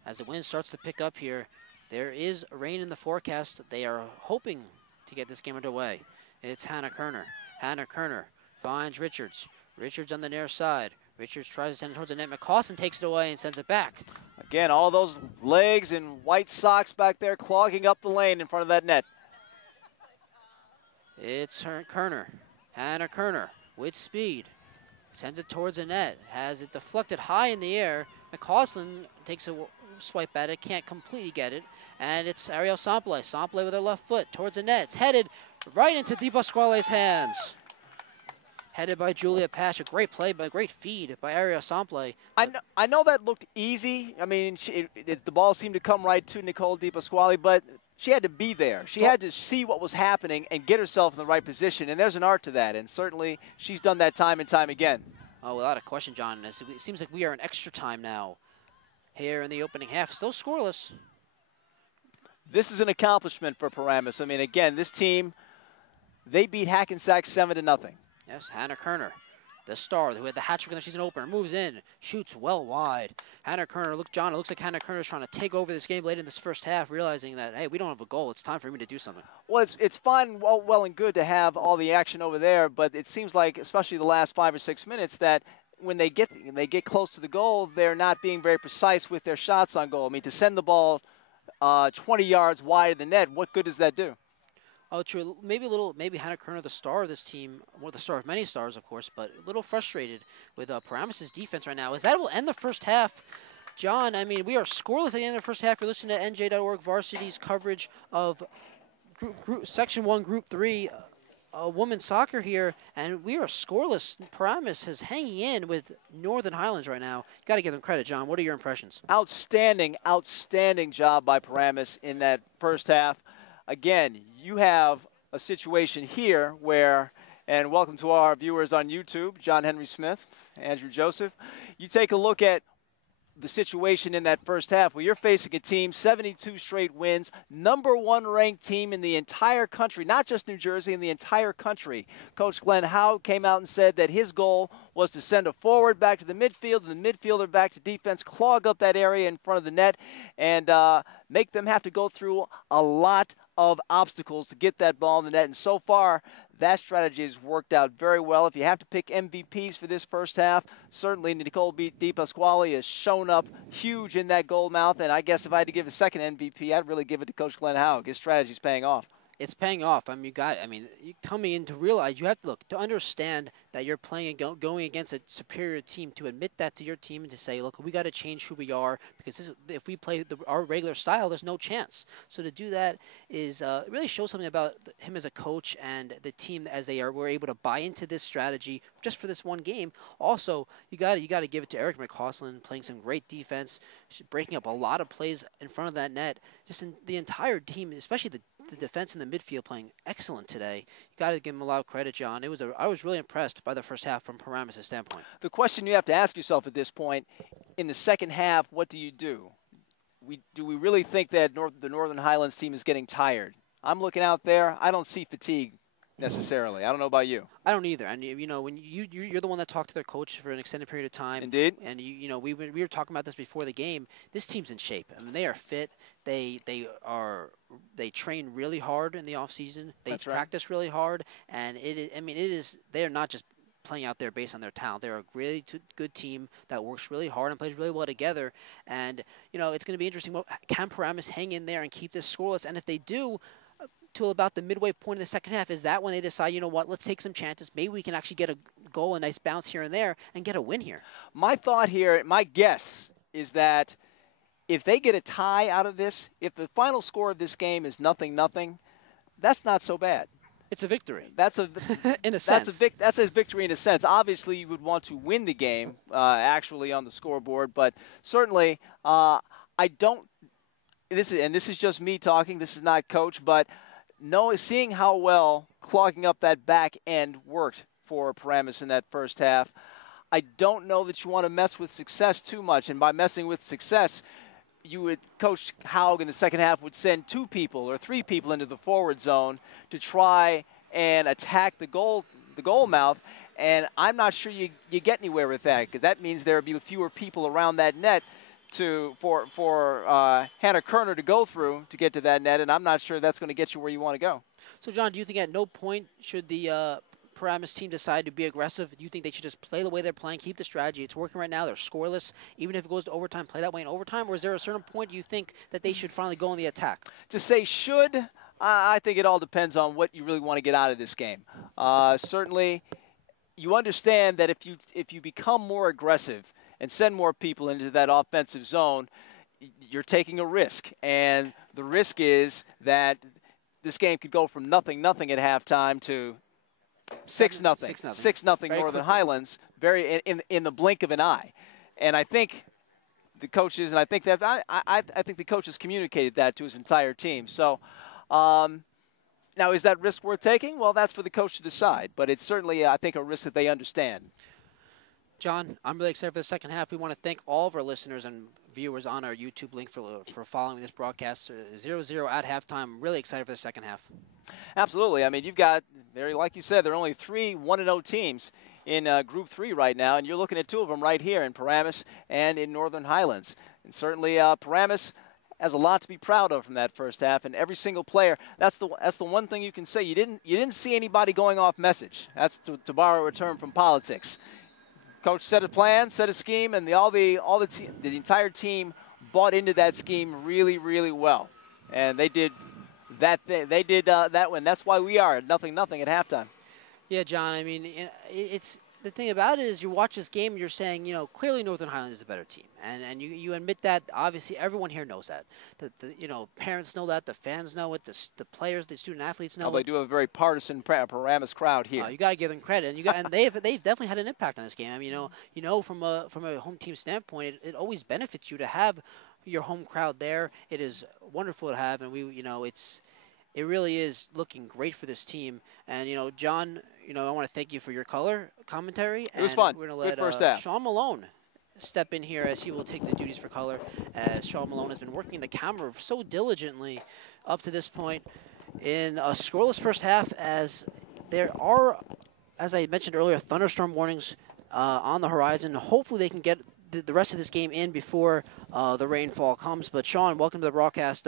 As the wind starts to pick up here, there is rain in the forecast. They are hoping to get this game underway. It's Hannah Kerner. Hannah Kerner finds Richards. Richards on the near side. Richards tries to send it towards the net. McCausland takes it away and sends it back. Again, all those legs and white socks back there clogging up the lane in front of that net. It's Kerner. Hannah Kerner with speed. Sends it towards the net. Has it deflected high in the air. McCausland takes a swipe at it. Can't completely get it. And it's Ariel Sample. Sample with her left foot towards the net. It's headed right into Di Pasquale's hands. Headed by Julia Pash. A great play, but a great feed by Ariel Sample. I know that looked easy. I mean, the ball seemed to come right to Nicole Di Pasquale, but she had to be there. She had to see what was happening and get herself in the right position, and there's an art to that, and certainly she's done that time and time again. Oh, without a question, John. It seems like we are in extra time now here in the opening half. Still scoreless. This is an accomplishment for Paramus. I mean, again, this team, they beat Hackensack 7-0. Yes, Hannah Kerner, the star who had the hat trick in the season opener, moves in, shoots well wide. Hannah Kerner, John, it looks like Hannah Kerner is trying to take over this game late in this first half, realizing that, hey, we don't have a goal. It's time for me to do something. Well, it's fine, well and good to have all the action over there, but it seems like, especially the last 5 or 6 minutes, that when they get close to the goal, they're not being very precise with their shots on goal. I mean, to send the ball 20 yards wide of the net, what good does that do? Oh, true. Maybe Hannah Kerner, the star of this team, well, the star of many stars, of course, but a little frustrated with Paramus' defense right now. As that will end the first half. John, I mean, we are scoreless at the end of the first half. You're listening to NJ.ORG Varsity's coverage of Section 1, Group 3 women's soccer here, and we are scoreless. Paramus is hanging in with Northern Highlands right now. Got to give them credit, John. What are your impressions? Outstanding, outstanding job by Paramus in that first half. Again, you have a situation here where, and welcome to our viewers on YouTube, John Henry Smith, Andrew Joseph. You take a look at the situation in that first half. Well, you're facing a team, 72 straight wins, #1 ranked team in the entire country, not just New Jersey, in the entire country. Coach Glenn Howe came out and said that his goal was to send a forward back to the midfield and the midfielder back to defense, clog up that area in front of the net, and make them have to go through a lot of obstacles to get that ball in the net. And so far, that strategy has worked out very well. If you have to pick MVPs for this first half, certainly Nicole Di Pasquale has shown up huge in that goal mouth. And I guess if I had to give a second MVP, I'd really give it to Coach Glenn Howe. His strategy's paying off. It's paying off. I mean, you coming in to realize you have to look to understand that you're playing and going against a superior team. To admit that to your team and to say, look, we got to change who we are because if we play our regular style, there's no chance. So to do that is really show something about him as a coach and the team as were able to buy into this strategy just for this one game. Also, you got to give it to Eric McCausland playing some great defense, breaking up a lot of plays in front of that net. Just in the entire team, especially the defense and the midfield playing excellent today. You got to give him a lot of credit, John. I was really impressed by the first half from Paramus' standpoint. The question you have to ask yourself at this point, in the second half, what do you do? Do we really think that the Northern Highlands team is getting tired? I'm looking out there. I don't see fatigue necessarily. I don't know about you. I don't either. And you know, when you're the one that talked to their coach for an extended period of time. Indeed. And we were talking about this before the game. This team's in shape. I mean, they are fit. They train really hard in the off season. They practice really hard, and they are not just playing out there based on their talent. They're a really good team that works really hard and plays really well together. And it's going to be interesting. Can Paramus hang in there and keep this scoreless? And if they do, till about the midway point of the second half, is that when they decide, you know what, let's take some chances. Maybe we can actually get a goal, a nice bounce here and there, and get a win here. My thought here, my guess is that if they get a tie out of this, if the final score of this game is 0-0, that's not so bad. It's a victory. That's a in a sense. That's a victory in a sense. Obviously, you would want to win the game actually on the scoreboard, but certainly I don't. This is just me talking. This is not coach, but seeing how well clogging up that back end worked for Paramus in that first half, I don't know that you want to mess with success too much. And by messing with success, Coach Haug in the second half would send 2 people or 3 people into the forward zone to try and attack the goal mouth. And I'm not sure you get anywhere with that, because that means there would be fewer people around that net for Hannah Kerner to go through to get to that net, and I'm not sure that's going to get you where you want to go. So, John, do you think at no point should the Paramus team decide to be aggressive? Do you think they should just play the way they're playing, keep the strategy? It's working right now. They're scoreless. Even if it goes to overtime, play that way in overtime? Or is there a certain point you think that they should finally go on the attack? To say should, I think it all depends on what you really want to get out of this game. Certainly, you understand that if you become more aggressive and send more people into that offensive zone, you're taking a risk. And the risk is that this game could go from 0-0 at halftime to 6-0. 6-0 Northern Highlands, very in the blink of an eye. And I think the coaches, and I think the coaches communicated that to his entire team. So now, is that risk worth taking? Well, that's for the coach to decide. But it's certainly, I think, a risk that they understand. John, I'm really excited for the second half. We want to thank all of our listeners and viewers on our YouTube link for following this broadcast. 0-0 at halftime. I'm really excited for the second half. Absolutely. I mean, you've got, like you said, there are only 3 1-0 teams in Group 3 right now, and you're looking at 2 of them right here in Paramus and in Northern Highlands. And certainly Paramus has a lot to be proud of from that first half, and every single player. That's the one thing you can say. You didn't see anybody going off message. That's to borrow a term from politics. Coach set a plan, set a scheme, and the entire team bought into that scheme really, really well, and they did that. They did that one. That's why we are at 0-0 at halftime. Yeah, John. I mean, it's the thing about it is you watch this game and you're saying, clearly Northern Highlands is a better team. And you admit that. Obviously, everyone here knows that. Parents know that. The fans know it. The players, the student athletes know it. They do have a very partisan Paramus crowd here. You got to give them credit. And they've definitely had an impact on this game. I mean, from a home team standpoint, it always benefits you to have your home crowd there. It is wonderful to have, and it really is looking great for this team. And, John, I want to thank you for your color commentary. It was fun. We're going to let Good first half. Sean Malone step in here as he will take the duties for color, as Sean Malone has been working the camera so diligently up to this point in a scoreless first half, as there are, as I mentioned earlier, thunderstorm warnings on the horizon. Hopefully they can get the rest of this game in before the rainfall comes. But Sean, welcome to the broadcast.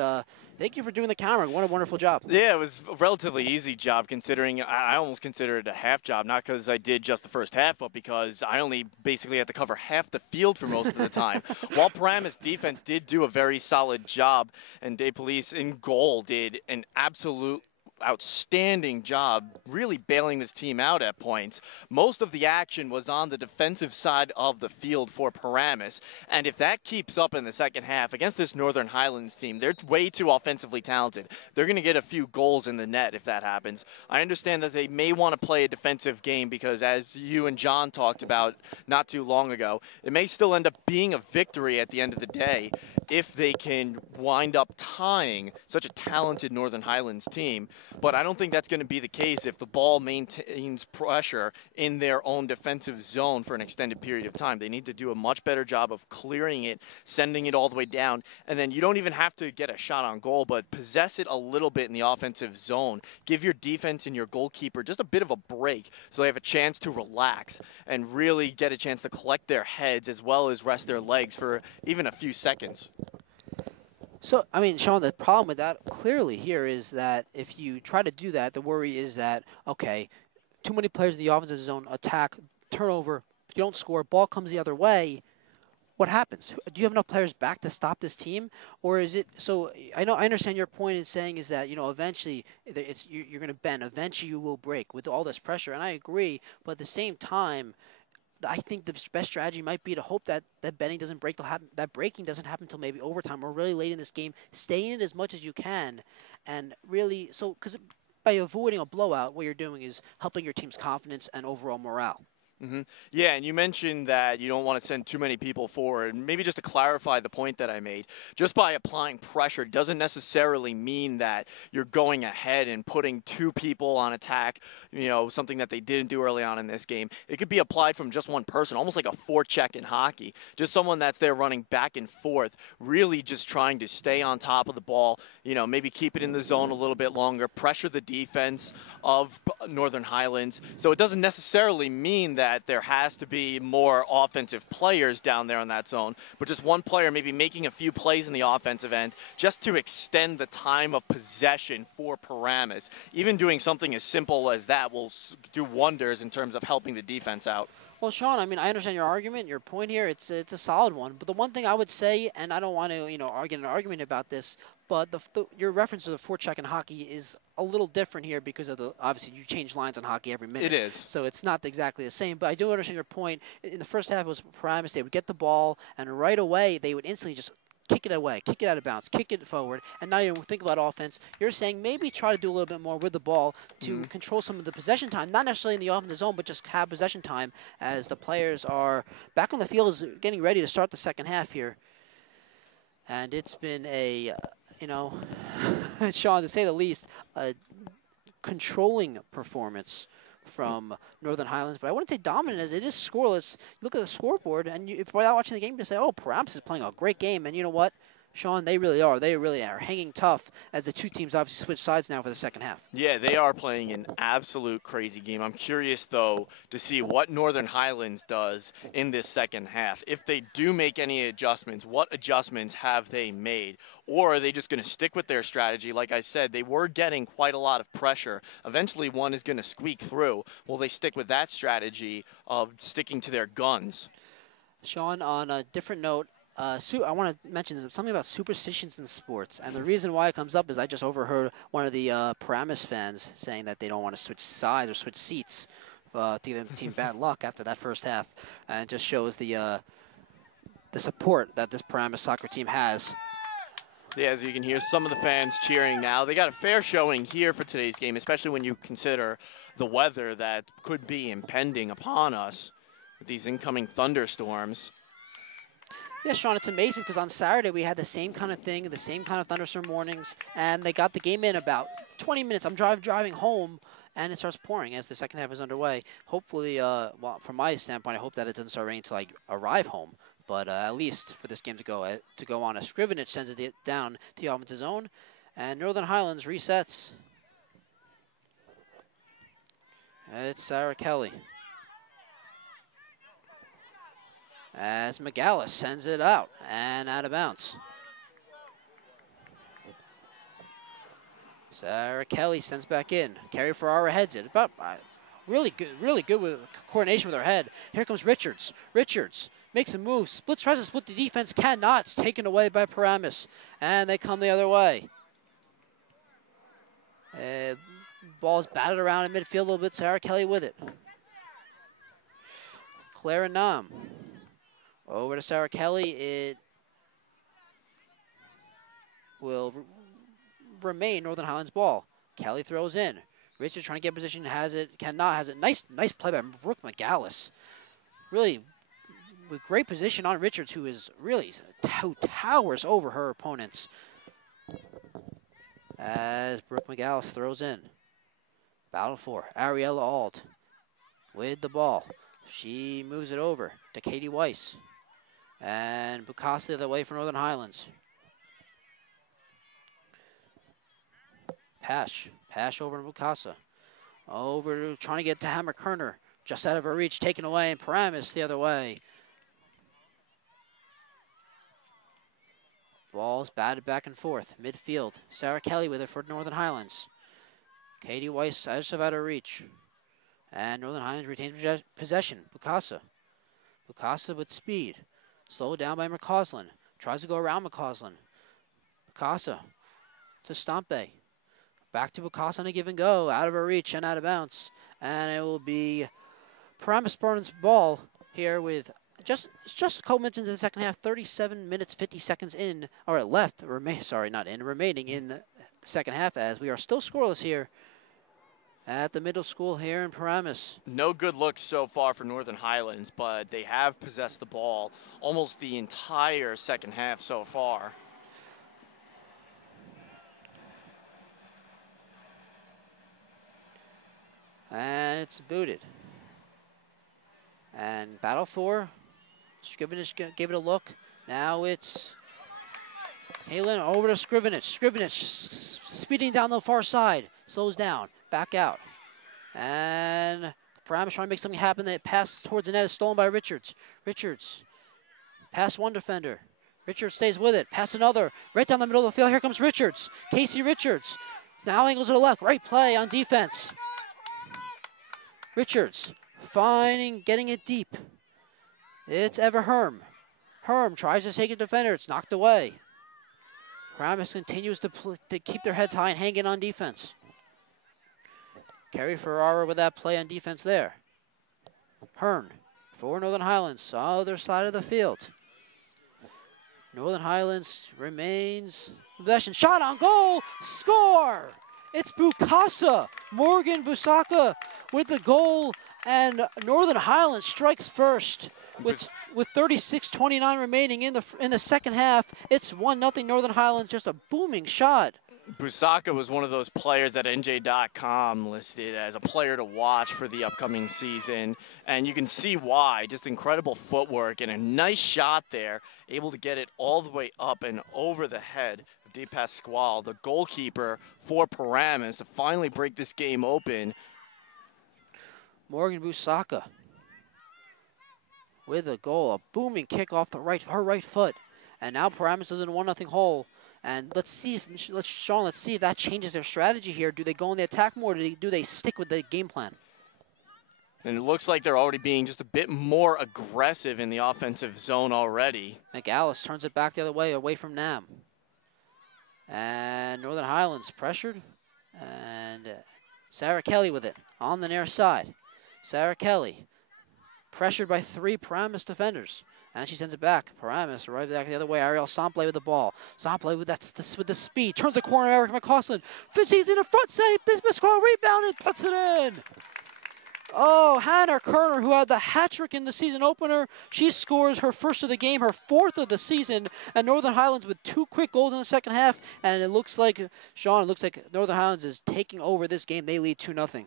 Thank you for doing the camera. What a wonderful job. Yeah, it was a relatively easy job, considering I almost consider it a half job, not because I did just the first half, but because I only basically had to cover half the field for most of the time. While Paramus defense did do a very solid job, and Day Police in goal did an absolute outstanding job really bailing this team out at points. Most of the action was on the defensive side of the field for Paramus, and if that keeps up in the second half against this Northern Highlands team, they're way too offensively talented. They're going to get a few goals in the net if that happens. I understand that they may want to play a defensive game because, as you and John talked about not too long ago, it may still end up being a victory at the end of the day if they can wind up tying such a talented Northern Highlands team. But I don't think that's going to be the case if the ball maintains pressure in their own defensive zone for an extended period of time. They need to do a much better job of clearing it, sending it all the way down, and then you don't even have to get a shot on goal, but possess it a little bit in the offensive zone. Give your defense and your goalkeeper just a bit of a break so they have a chance to relax and really get a chance to collect their heads as well as rest their legs for even a few seconds. So, I mean, Sean, the problem with that clearly here is that if you try to do that, the worry is that, okay, too many players in the offensive zone, attack, turnover, you don't score, ball comes the other way. What happens? Do you have enough players back to stop this team? Or is it, so I understand your point in saying is that, eventually you're going to bend. Eventually you will break with all this pressure. And I agree, but at the same time, I think the best strategy might be to hope that bending doesn't break, that breaking doesn't happen until maybe overtime or really late in this game. Stay in it as much as you can, and really, because by avoiding a blowout, what you're doing is helping your team's confidence and overall morale. Mm-hmm. Yeah, and you mentioned that you don't want to send too many people forward. Maybe just to clarify the point that I made, just by applying pressure doesn't necessarily mean that you're going ahead and putting two people on attack, something that they didn't do early on in this game. It could be applied from just one person, almost like a forecheck in hockey. Just someone that's there running back and forth, really just trying to stay on top of the ball, maybe keep it in the zone a little bit longer, pressure the defense of Northern Highlands. So it doesn't necessarily mean that there has to be more offensive players down there in that zone, but just one player maybe making a few plays in the offensive end just to extend the time of possession for Paramus. Even doing something as simple as that will do wonders in terms of helping the defense out. Well, Sean, I mean, I understand your argument, your point here. It's a solid one. But the one thing I would say, and I don't want to, get an argument about this, but your reference to the forecheck in hockey is a little different here because of obviously you change lines on hockey every minute. It is. So it's not exactly the same. But I do understand your point. In the first half, it was Paramus. They would get the ball, and right away they would instantly just kick it away, kick it out of bounds, kick it forward, and not even think about offense. You're saying maybe try to do a little bit more with the ball to control some of the possession time, not necessarily in the offensive zone, but just have possession time as the players are back on the field, is getting ready to start the second half here. And it's been a, Sean, to say the least, a controlling performance from Northern Highlands, but I wouldn't say dominant as it is scoreless. You look at the scoreboard, and if without watching the game, you say, oh, Paramus is playing a great game, and you know what? Sean, they really are. They really are hanging tough as the two teams obviously switch sides now for the second half. Yeah, they are playing an absolute crazy game. I'm curious, though, to see what Northern Highlands does in this second half. If they do make any adjustments, what adjustments have they made? Or are they just going to stick with their strategy? Like I said, they were getting quite a lot of pressure. Eventually, one is going to squeak through. Will they stick with that strategy of sticking to their guns? Sean, on a different note, I want to mention something about superstitions in sports, and the reason why it comes up is I just overheard one of the Paramus fans saying that they don't want to switch sides or switch seats to give the team bad luck after that first half, and it just shows the support that this Paramus soccer team has. Yeah, as you can hear some of the fans cheering now. They got a fair showing here for today's game, especially when you consider the weather that could be impending upon us with these incoming thunderstorms. Yeah, Sean, it's amazing because on Saturday we had the same kind of thing, the same kind of thunderstorm warnings, and they got the game in about 20 minutes. I'm driving home, and it starts pouring as the second half is underway. Hopefully, well, from my standpoint, I hope that it doesn't start raining until I arrive home. But at least for this game to go on, a Scrivenage sends it down to the offensive zone, and Northern Highlands resets. It's Sarah Kelly. As McGallis sends it out and out of bounds. Sarah Kelly sends back in. Carrie Ferrara heads it. About really good with coordination with her head. Here comes Richards. Richards makes a move, tries to split the defense, cannot. It's taken away by Paramus, and they come the other way. Ball's batted around in midfield a little bit. Sarah Kelly with it. Clara Nam. Over to Sarah Kelly. It will remain Northern Highlands ball. Kelly throws in. Richards trying to get position, has it, cannot, has it. Nice play by Brooke McGallis. Really, with great position on Richards, who is really who towers over her opponents. As Brooke McGallis throws in. Battle for Ariella Alt with the ball. She moves it over to Katie Weiss. And Bukasa the other way for Northern Highlands. Pash over to Bukasa. Over to trying to get to Hammer Kerner. Just out of her reach, taken away, and Paramus the other way. Ball's batted back and forth. Midfield. Sarah Kelly with it for Northern Highlands. Katie Weiss just out of reach. And Northern Highlands retains possession. Bukasa. Bukasa with speed. Slowed down by McCausland. Tries to go around McCausland. Bukasa to Stampe. Back to Bukasa on a give and go. Out of her reach and out of bounds. And it will be Paramus Burns ball here with just a couple minutes into the second half. 37 minutes, 50 seconds in, or left. Remaining in the second half as we are still scoreless here at the middle school here in Paramus. No good looks so far for Northern Highlands, but they have possessed the ball almost the entire second half so far. And it's booted. And battle for. Scrivenage gave it a look. Now it's Halen over to Scrivenage. Scrivenage speeding down the far side. Slows down. Back out. And Paramus trying to make something happen. That pass towards the net is stolen by Richards. Richards. Pass one defender. Richards stays with it. Pass another. Right down the middle of the field. Here comes Richards. Casey Richards. Now angles to the left. Great play on defense. Richards getting it deep. It's Eva Herm. Herm tries to take a defender. It's knocked away. Paramus continues to keep their heads high and hang in on defense. Carrie Ferrara with that play on defense there. Hearn for Northern Highlands, other side of the field. Northern Highlands remains possession. Shot on goal, score! It's Bukasa, Morgan Busaka with the goal, and Northern Highlands strikes first with 36:29 remaining in the second half. It's 1-0 Northern Highlands, just a booming shot. Busaka was one of those players that NJ.ORG listed as a player to watch for the upcoming season, and you can see why. Just incredible footwork and a nice shot there, able to get it all the way up and over the head of De Pasquale, the goalkeeper for Paramus, to finally break this game open. Morgan Busaka with a goal, a booming kick off her right foot, and now Paramus is in a 1-0 hole. And let's see if that changes their strategy here. Do they go in the attack more, or do they stick with the game plan? And it looks like they're already being just a bit more aggressive in the offensive zone already. McAllis turns it back the other way, away from Nam. And Northern Highlands pressured. And Sarah Kelly with it on the near side. Sarah Kelly, pressured by 3 Paramus defenders. And she sends it back. Paramus right back the other way. Ariel Sample with the ball. Sample with with the speed. Turns the corner. Eric McCausland. Fissy's in the front save. This Pasquale rebounded. Puts it in. Oh, Hannah Kerner, who had the hat trick in the season opener. She scores her first of the game, her 4th of the season. And Northern Highlands with 2 quick goals in the second half. And it looks like, Sean, it looks like Northern Highlands is taking over this game. They lead 2-0.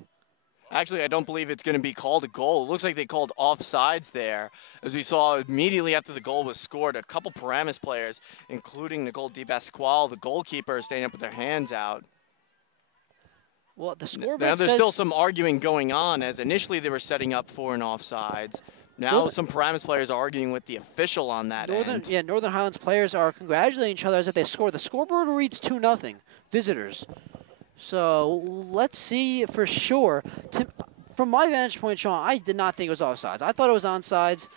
Actually, I don't believe it's going to be called a goal. It looks like they called offsides there. As we saw immediately after the goal was scored, a couple Paramus players, including Nicole DePasquale, the goalkeeper, staying up with their hands out. Well, the scoreboard Now, there's says still some arguing going on, as initially they were setting up for an offsides. Now some Paramus players are arguing with the official on that end. Yeah, Northern Highlands players are congratulating each other as if they scored. The scoreboard reads 2-0, visitors. So let's see for sure. From my vantage point, Sean, I did not think it was offsides. I thought it was onside,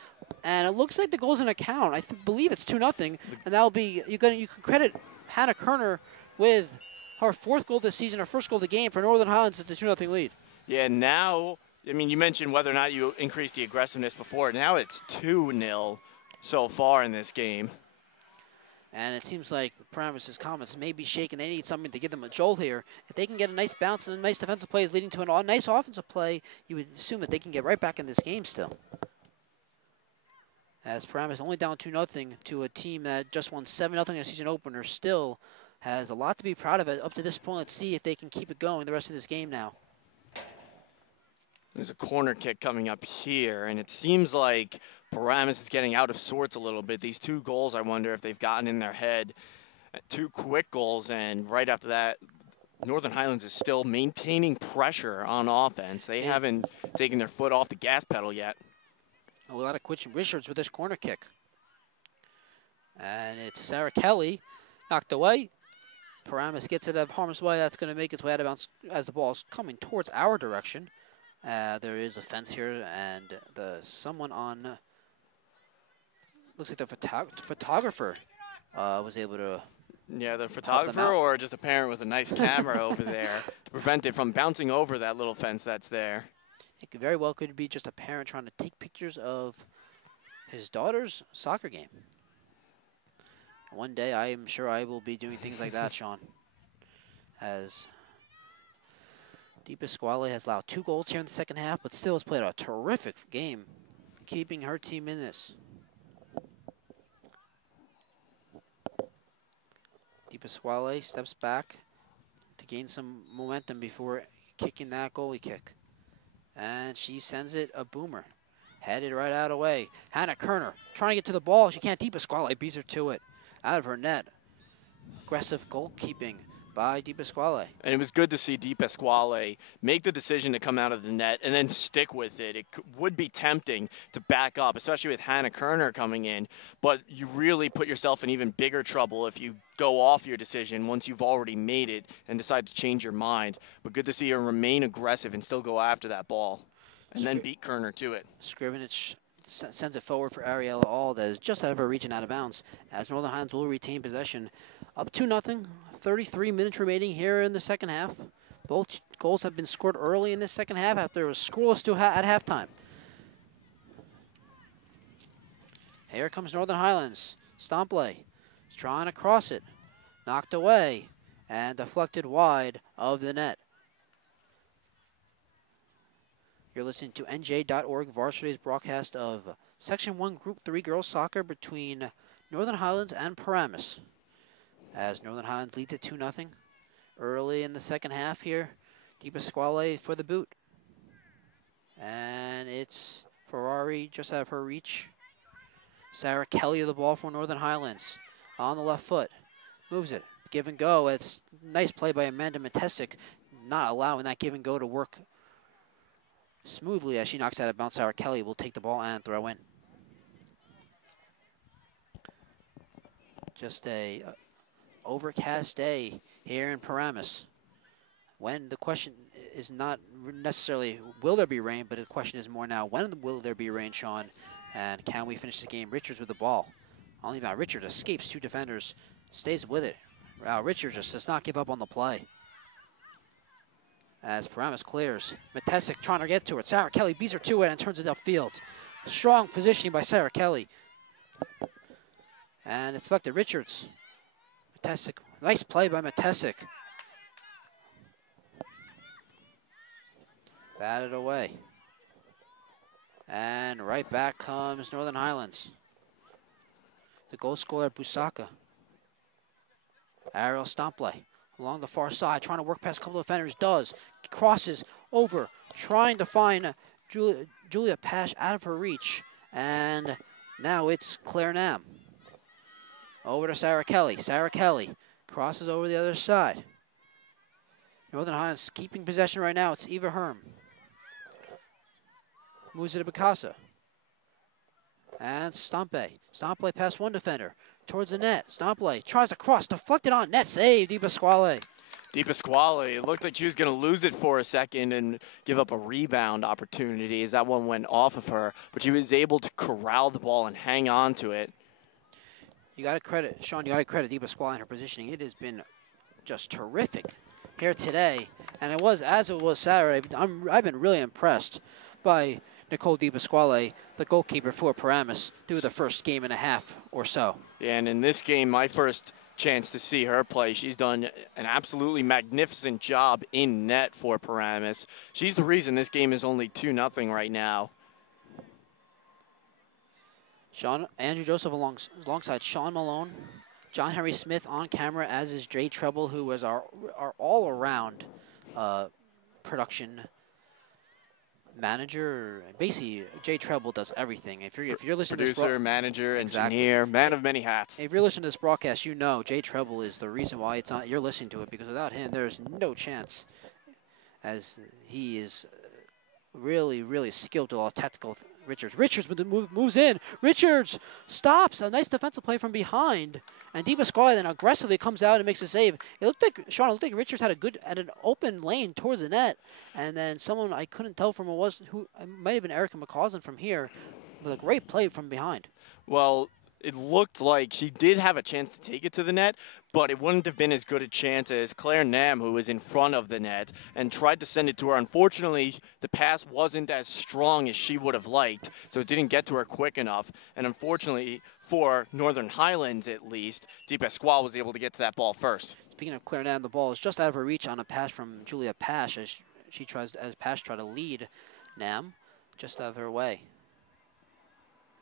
and it looks like the goal's in a count. I believe it's 2-0, and that'll be you can credit Hannah Kerner with her 4th goal this season, her 1st goal of the game for Northern Highlands. It's a 2-0 lead. Yeah, now, I mean, you mentioned whether or not you increased the aggressiveness before. Now it's 2-0 so far in this game. And it seems like Paramus' comments may be shaken. They need something to give them a jolt here. If they can get a nice bounce and a nice defensive play is leading to a nice offensive play, you would assume that they can get right back in this game still. As Paramus only down 2-0 to a team that just won 7-0 in a season opener, still has a lot to be proud of it up to this point. Let's see if they can keep it going the rest of this game now. There's a corner kick coming up here, and it seems like Paramus is getting out of sorts a little bit. These 2 goals, I wonder if they've gotten in their head. 2 quick goals, and right after that, Northern Highlands is still maintaining pressure on offense. They haven't taken their foot off the gas pedal yet. A lot of Quitch Richards with this corner kick. And it's Sarah Kelly knocked away. Paramus gets it out of harm's way. That's going to make its way out of bounds as the ball is coming towards our direction. There is a fence here, and someone on looks like the photographer was able to. Yeah, the photographer or just a parent with a nice camera over there to prevent it from bouncing over that little fence that's there. It could very well could be just a parent trying to take pictures of his daughter's soccer game. One day, I am sure I will be doing things like that, Sean. As DePasquale has allowed 2 goals here in the second half, but still has played a terrific game, keeping her team in this. DePasquale steps back to gain some momentum before kicking that goalie kick. And she sends it a boomer. Headed right out of the way. Hannah Kerner trying to get to the ball. She can't. DePasquale beats her to it. Out of her net. Aggressive goalkeeping by DePasquale. And it was good to see DePasquale make the decision to come out of the net and then stick with it. It would be tempting to back up, especially with Hannah Kerner coming in, but you really put yourself in even bigger trouble if you go off your decision once you've already made it and decide to change your mind. But good to see her remain aggressive and still go after that ball and then beat Kerner to it. Scrivenich sends it forward for Ariella All that is just out of her reach and out of bounds as Northern Highlands will retain possession. Up 2-0, 33 minutes remaining here in the second half. Both goals have been scored early in the second half after it was scoreless at halftime. Here comes Northern Highlands. Stompley is trying to cross it. Knocked away and deflected wide of the net. You're listening to NJ.ORG Varsity's broadcast of Section 1 Group 3 Girls Soccer between Northern Highlands and Paramus. As Northern Highlands leads at 2-0 early in the second half here. DePasquale for the boot. And it's Ferrari just out of her reach. Sarah Kelly of the ball for Northern Highlands. On the left foot. Moves it. Give and go. It's nice play by Amanda Matesic, not allowing that give and go to work smoothly as she knocks out of bounds. Sarah Kelly will take the ball and throw in. Just a overcast day here in Paramus. When the question is not necessarily will there be rain, but the question is more now when will there be rain, Sean, and can we finish the game? Richards with the ball. Only about Richards escapes 2 defenders, stays with it. Richards just does not give up on the play. as Paramus clears. Matesic trying to get to it. Sarah Kelly beats her to it and turns it upfield. Strong positioning by Sarah Kelly. And it's deflected. Richards. Matesic. Nice play by Matesic. Batted away. And right back comes Northern Highlands. The goal scorer, Busaka. Aerial stomp play along the far side, trying to work past a couple of defenders. Does. Crosses over, trying to find Julia Pash out of her reach. And now it's Claire Nam. Over to Sarah Kelly. Sarah Kelly crosses over the other side. Northern Highlands keeping possession right now. It's Eva Herm. Moves it to Bicasa. And Stompe. Stompe past one defender. Towards the net. Stompe tries to cross. Deflected on net. Save. Di Pasquale. Di Pasquale, it looked like she was going to lose it for a second and give up a rebound opportunity as that one went off of her. But she was able to corral the ball and hang on to it. You got to credit, Sean, you got to credit Di Pasquale in her positioning. It has been just terrific here today. And it was, as it was Saturday, I've been really impressed by Nicole Di Pasquale, the goalkeeper for Paramus, through the first game and a half or so. Yeah, and in this game, my first chance to see her play, she's done an absolutely magnificent job in net for Paramus. She's the reason this game is only 2-0 right now. Andrew Joseph alongside Sean Malone, John Henry Smith on camera, as is Jay Treble, who was our all-around production manager. Basically, Jay Treble does everything. If you're listening to this producer, manager, engineer, man of many hats. If you're listening to this broadcast, you know Jay Treble is the reason why it's on. You're listening to it, because without him, there's no chance, as he is really, really skilled to all tactical. Richards moves in. Richards stops. A nice defensive play from behind. And Di Pasquale then aggressively comes out and makes a save. It looked like, Sean, it looked like Richards had an open lane towards the net. And then someone, I couldn't tell from who it might have been Erica McCausland from here, with a great play from behind. Well, it looked like she did have a chance to take it to the net, but it wouldn't have been as good a chance as Claire Nam, who was in front of the net, and tried to send it to her. Unfortunately, the pass wasn't as strong as she would have liked, so it didn't get to her quick enough. And unfortunately, for Northern Highlands at least, Di Pasquale was able to get to that ball first. Speaking of Claire Nam, the ball is just out of her reach on a pass from Julia Pash, as Pash tried to lead Nam just out of her way.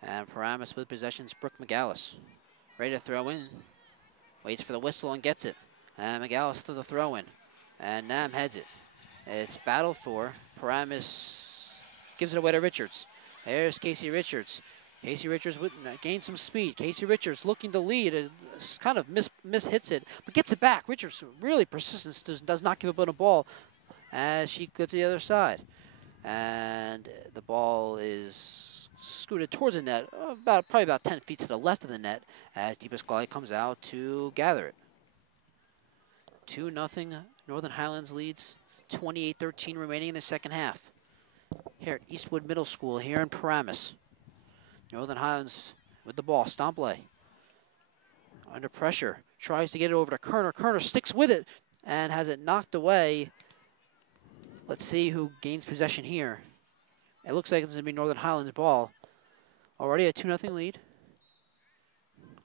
And Paramus with possessions, Brooke McGallis. Ready to throw in. Waits for the whistle and gets it. And McGallis to the throw in. And Nam heads it. It's battled for. Paramus gives it away to Richards. There's Casey Richards. Casey Richards gains some speed. Casey Richards looking to lead. Kind of hits it, but gets it back. Richards really persistent, does not give up on the ball as she gets to the other side. And the ball is scooted towards the net, probably about 10 feet to the left of the net, as Di Pasquale comes out to gather it. 2-0 Northern Highlands leads, 28-13 remaining in the second half. Here at Eastwood Middle School here in Paramus. Northern Highlands with the ball, Stomple. Under pressure, tries to get it over to Kerner. Kerner sticks with it and has it knocked away. Let's see who gains possession here. It looks like it's going to be Northern Highlands' ball. Already a 2-0 lead.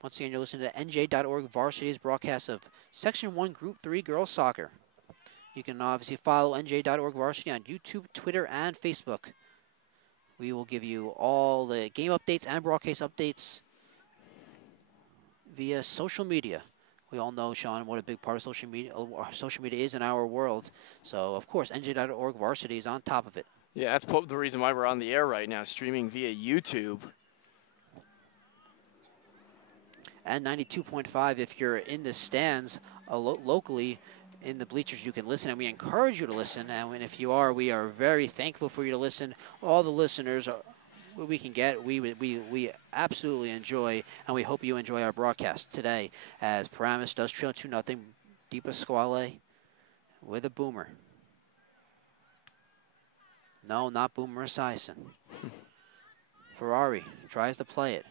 Once again, you're listening to NJ.ORG Varsity's broadcast of Section 1 Group 3 Girls Soccer. You can obviously follow NJ.ORG Varsity on YouTube, Twitter, and Facebook. We will give you all the game updates and broadcast updates via social media. We all know, Sean, what a big part of social media is in our world. So, of course, NJ.ORG Varsity is on top of it. Yeah, that's the reason why we're on the air right now, streaming via YouTube. And 92.5 if you're in the stands locally in the bleachers, you can listen, and we encourage you to listen. And if you are, we are very thankful for you to listen. All the listeners we can get, we absolutely enjoy, and we hope you enjoy our broadcast today as Paramus does trail 2-0. Di Pasquale with a boomer. No, not Boomer Esiason. Ferrari tries to play it.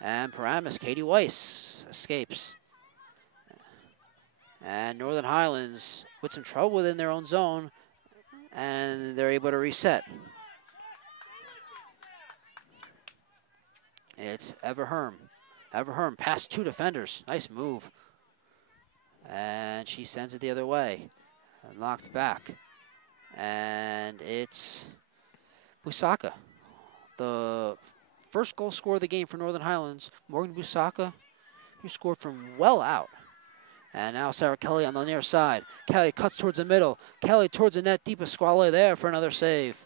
And Paramus, Katie Weiss escapes. And Northern Highlands with some trouble within their own zone. and they're able to reset. It's Everherm. Everherm past 2 defenders. Nice move. And she sends it the other way. Knocked back. And it's Busaka. The first goal scorer of the game for Northern Highlands, Morgan Busaka, he scored from well out. And now Sarah Kelly on the near side. Kelly cuts towards the middle. Kelly towards the net. Deep Esquale there for another save.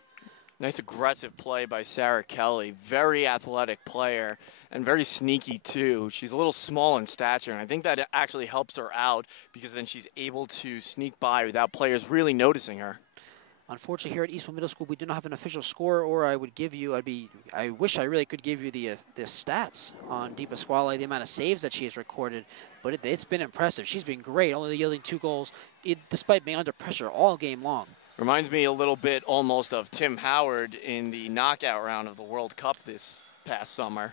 Nice aggressive play by Sarah Kelly. Very athletic player and very sneaky too. She's a little small in stature, and I think that actually helps her out because then she's able to sneak by without players really noticing her. Unfortunately, here at Eastwood Middle School, we do not have an official score, or I would give you, I wish I really could give you the stats on Deep Esquale, the amount of saves that she has recorded, but it's been impressive. She's been great, only yielding 2 goals, despite being under pressure all game long. Reminds me a little bit almost of Tim Howard in the knockout round of the World Cup this past summer.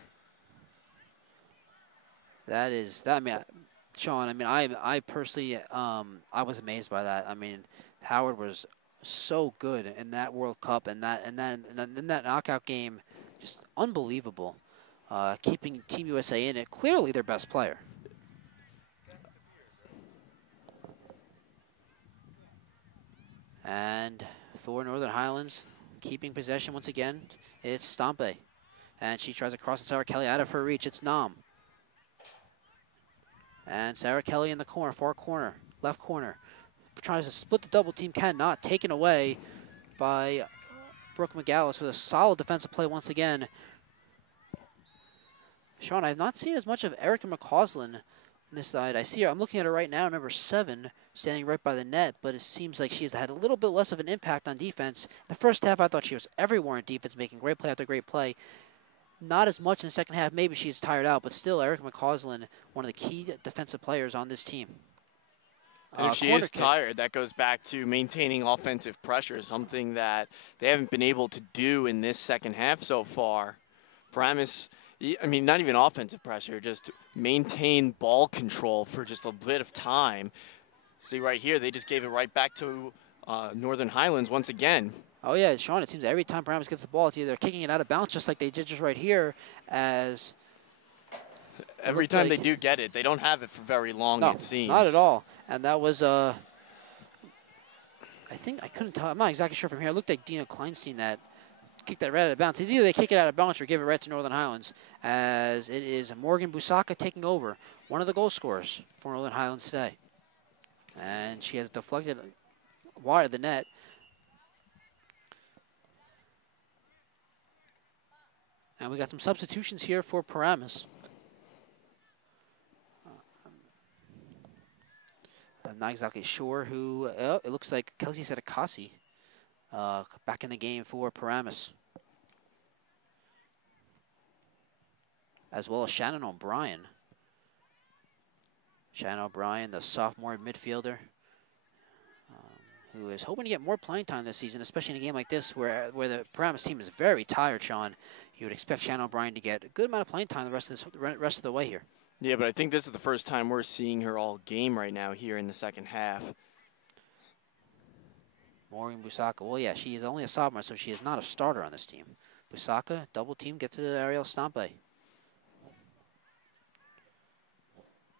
Sean, I personally, I was amazed by that. I mean, Howard was so good in that World Cup and then in that knockout game, just unbelievable. Keeping Team USA in it, clearly their best player. And for Northern Highlands, keeping possession once again, it's Stampe. And she tries to cross it, Sarah Kelly out of her reach. It's Nam. And Sarah Kelly in the corner, far corner, left corner. Tries to split the double team, cannot. Taken away by Brooke McGallis with a solid defensive play once again. Sean, I have not seen as much of Erica McCausland on this side. I see her, I'm looking at her right now, number 7, standing right by the net, but it seems like she's had a little bit less of an impact on defense. The first half, I thought she was everywhere in defense, making great play after great play. Not as much in the second half. Maybe she's tired out, but still, Erica McCausland, one of the key defensive players on this team. And if she is tired, that goes back to maintaining offensive pressure, something that they haven't been able to do in this second half so far. Paramus, I mean, not even offensive pressure, just maintain ball control for just a bit of time. See right here, they just gave it right back to Northern Highlands once again. Oh, yeah, Sean, it seems every time Paramus gets the ball, it's either kicking it out of bounds, just like they did just right here, as... Every time they do get it, they don't have it for very long, it seems. Not at all. And that was, I think, I couldn't tell. I'm not exactly sure from here. It looked like Dina Kleinstein that kicked that right out of bounds. It's either they kick it out of bounds or give it right to Northern Highlands, as it is Morgan Busaka taking over, one of the goal scorers for Northern Highlands today. And she has deflected wide of the net. And we got some substitutions here for Paramus. I'm not exactly sure who. It looks like Kelsey Sedekasi back in the game for Paramus. As well as Shannon O'Brien. Shannon O'Brien, the sophomore midfielder, who is hoping to get more playing time this season, especially in a game like this where the Paramus team is very tired, Sean. You would expect Shannon O'Brien to get a good amount of playing time the rest of the way here. Yeah, but I think this is the first time we're seeing her all game right now here in the second half. Morgan Busaka. Well, yeah, she is only a sophomore, so she is not a starter on this team. Busaka, double team, get to Ariel Stampe.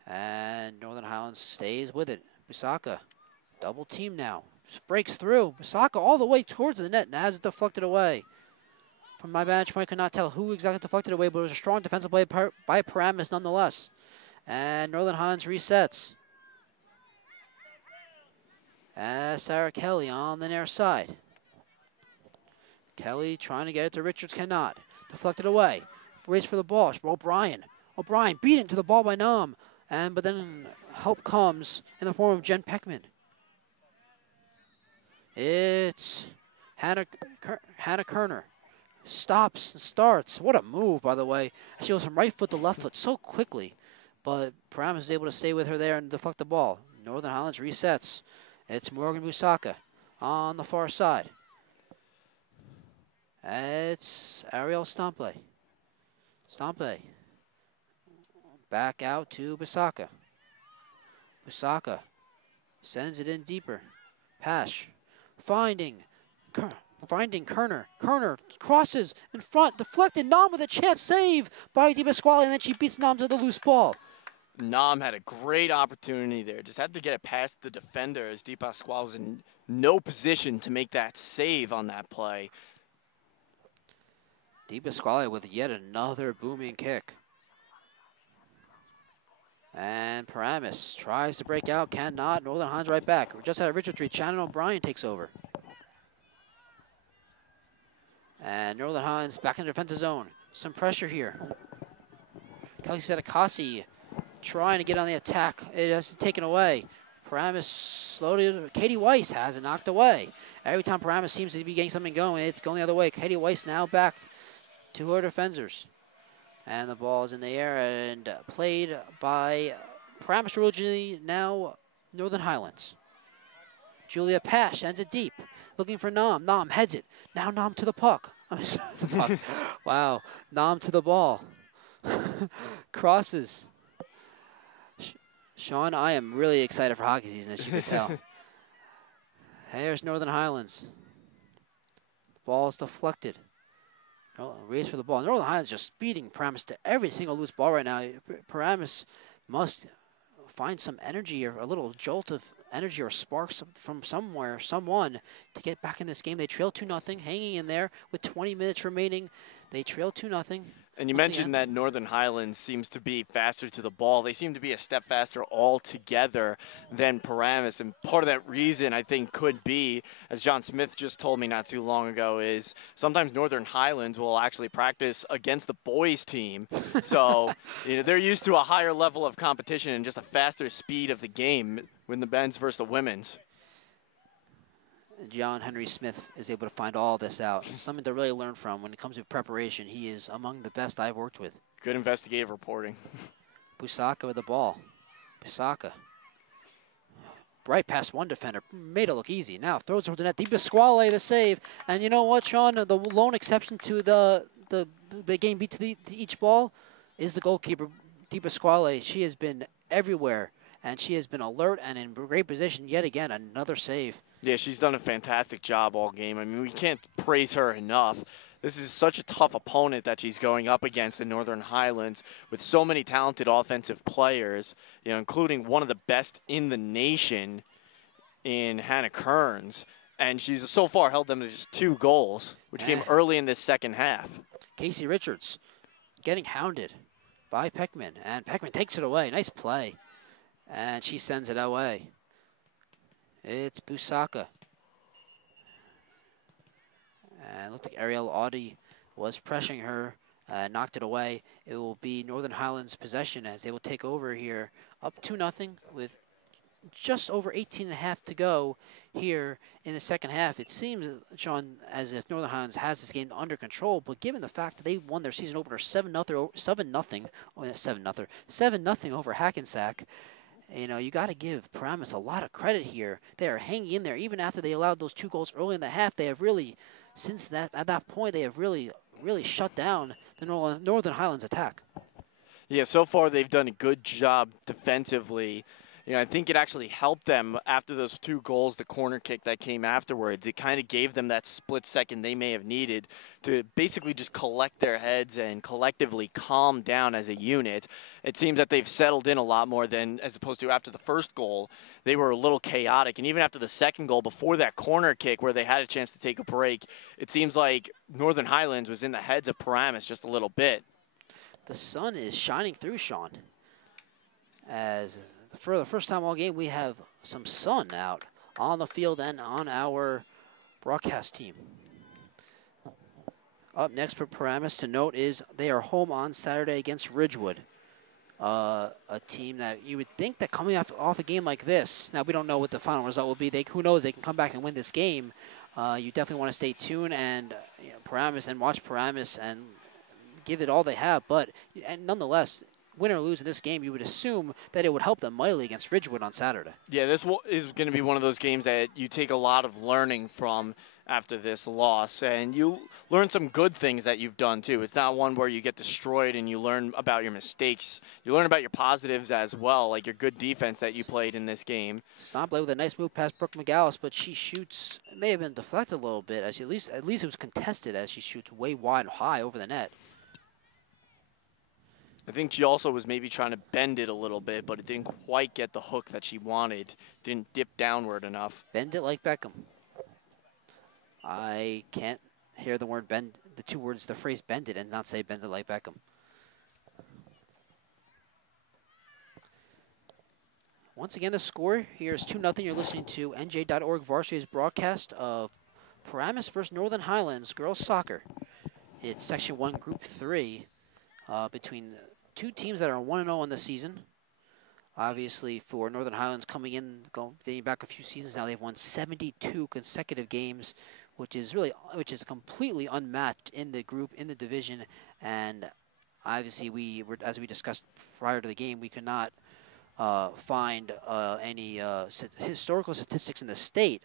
And Northern Highlands stays with it. Busaka, double team now. Just breaks through. Busaka all the way towards the net and has it deflected away. From my vantage point, I could not tell who exactly deflected away, but it was a strong defensive play by Paramus nonetheless. And Northern Highlands resets. As Sarah Kelly on the near side. Kelly trying to get it to Richards, cannot. Deflected away. Race for the ball. O'Brien. O'Brien beat into the ball by Nam. But then help comes in the form of Jen Peckman. It's Hannah Kerner. Stops and starts. What a move, by the way. She goes from right foot to left foot so quickly. But Paramus is able to stay with her there and deflect the ball. Northern Highlands resets. It's Morgan Busaka on the far side. It's Ariel Stampe. Stampe. Back out to Busaka. Busaka sends it in deeper. Pash finding Finding Kerner. Kerner crosses in front, deflected. Nam with a chance save by DiPasquale, and then she beats Nam to the loose ball. Nam had a great opportunity there. Just had to get it past the defender as DiPasquale was in no position to make that save on that play. DiPasquale with yet another booming kick. And Paramus tries to break out, cannot. Northern Highlands right back. We just had a Richard Street. Shannon O'Brien takes over. And Northern Highlands back in the defensive zone. Some pressure here. Kelly Sedekasi trying to get on the attack. It has taken away. Paramus slowly. Katie Weiss has it knocked away. Every time Paramus seems to be getting something going, it's going the other way. Katie Weiss now back to her defenders. And the ball is in the air and played by Paramus originally, now Northern Highlands. Julia Pash sends it deep, looking for Nam. Nam heads it. Now Nam to the puck. The puck. Wow. Nam to the ball. Crosses. Sean, I am really excited for hockey season, as you can tell. There's Northern Highlands. The ball is deflected. Race for the ball. Northern Highlands just speeding Paramus to every single loose ball right now. Paramus must find some energy or a little jolt of energy or sparks from somewhere, someone, to get back in this game. They trail 2-0, hanging in there with 20 minutes remaining. They trail 2-0. And you mentioned that Northern Highlands seems to be faster to the ball. They seem to be a step faster altogether than Paramus. And part of that reason, I think, could be, as John Smith just told me not too long ago, is sometimes Northern Highlands will actually practice against the boys' team. So they're used to a higher level of competition and just a faster speed of the game when the men's versus the women's. John Henry Smith is able to find all this out. Something to really learn from when it comes to preparation. He is among the best I've worked with. Good investigative reporting. Busaka with the ball. Busaka. Right past one defender. Made it look easy. Now throws towards the net. DiPasquale the save. And you know what, Sean? The lone exception to the game beat to each ball is the goalkeeper, DiPasquale. She has been everywhere. And she has been alert and in great position. Yet again, another save. Yeah, she's done a fantastic job all game. I mean, we can't praise her enough. This is such a tough opponent that she's going up against in Northern Highlands with so many talented offensive players, including one of the best in the nation in Hannah Kearns. And she's so far held them to just 2 goals, which came early in this second half. Casey Richards getting hounded by Peckman. And Peckman takes it away. Nice play. And she sends it away. It's Busaka. And it looked like Ariel Audi was pressuring her, knocked it away. It will be Northern Highlands' possession as they will take over here, up 2-0 with just over 18.5 to go here in the second half. It seems, Sean, as if Northern Highlands has this game under control, but given the fact that they won their season opener 7-0 over Hackensack, you got to give Paramus a lot of credit here. They are hanging in there. Even after they allowed those 2 goals early in the half, they have really, at that point, they have really shut down the Northern Highlands attack. Yeah, so far they've done a good job defensively. I think it actually helped them after those 2 goals, the corner kick that came afterwards. It kind of gave them that split second they may have needed to basically just collect their heads and collectively calm down as a unit. It seems that they've settled in a lot more than as opposed to after the first goal. They were a little chaotic. And even after the second goal, before that corner kick where they had a chance to take a break, it seems like Northern Highlands was in the heads of Paramus just a little bit. The sun is shining through, Sean, as for the first time all game, we have some sun out on the field and on our broadcast team. Up next for Paramus to note is they are home on Saturday against Ridgewood, a team that you would think that coming off a game like this, now we don't know what the final result will be. Who knows, they can come back and win this game. You definitely want to stay tuned and Paramus and watch Paramus and give it all they have. But nonetheless, win or lose in this game, you would assume that it would help them mightily against Ridgewood on Saturday. Yeah, this is going to be one of those games that you take a lot of learning from after this loss, and you learn some good things that you've done too. It's not one where you get destroyed and you learn about your mistakes. You learn about your positives as well, like your good defense that you played in this game. Stompley with a nice move past Brooke McGallis, but she shoots, it may have been deflected a little bit, as at least it was contested as she shoots way wide and high over the net. I think she also was maybe trying to bend it a little bit, but it didn't quite get the hook that she wanted. Didn't dip downward enough. Bend it like Beckham. I can't hear the word bend, the two words, the phrase bend it, and not say bend it like Beckham. Once again, the score here is 2-0. You're listening to NJ.ORG Varsity's broadcast of Paramus versus Northern Highlands girls soccer. It's Section 1, Group 3, between two teams that are 1-0 on the season. Obviously, for Northern Highlands coming in, dating back a few seasons now, they've won 72 consecutive games, which is completely unmatched in the group, in the division. And obviously, as we discussed prior to the game, we could not find any historical statistics in the state,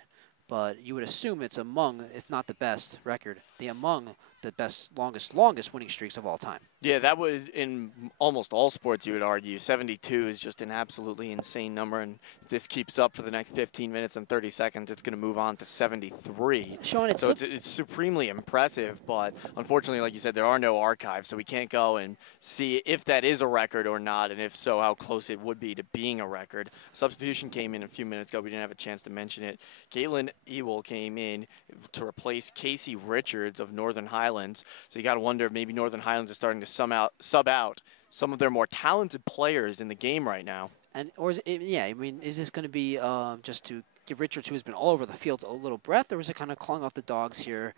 but you would assume it's among, if not the best record, among the best, longest winning streaks of all time. Yeah, that would, in almost all sports, you would argue. 72 is just an absolutely insane number, and if this keeps up for the next 15 minutes and 30 seconds, it's going to move on to 73. Sean, so it's supremely impressive, but unfortunately, like you said, there are no archives, so we can't go and see if that is a record or not, and if so, how close it would be to being a record. Substitution came in a few minutes ago. We didn't have a chance to mention it. Caitlin Ewell came in to replace Casey Richards of Northern Highlands, so you got to wonder if maybe Northern Highlands is starting to sub out some of their more talented players in the game right now. And is this going to be just to give Richards, who has been all over the field, a little breath, or is it kind of clawing off the dogs here?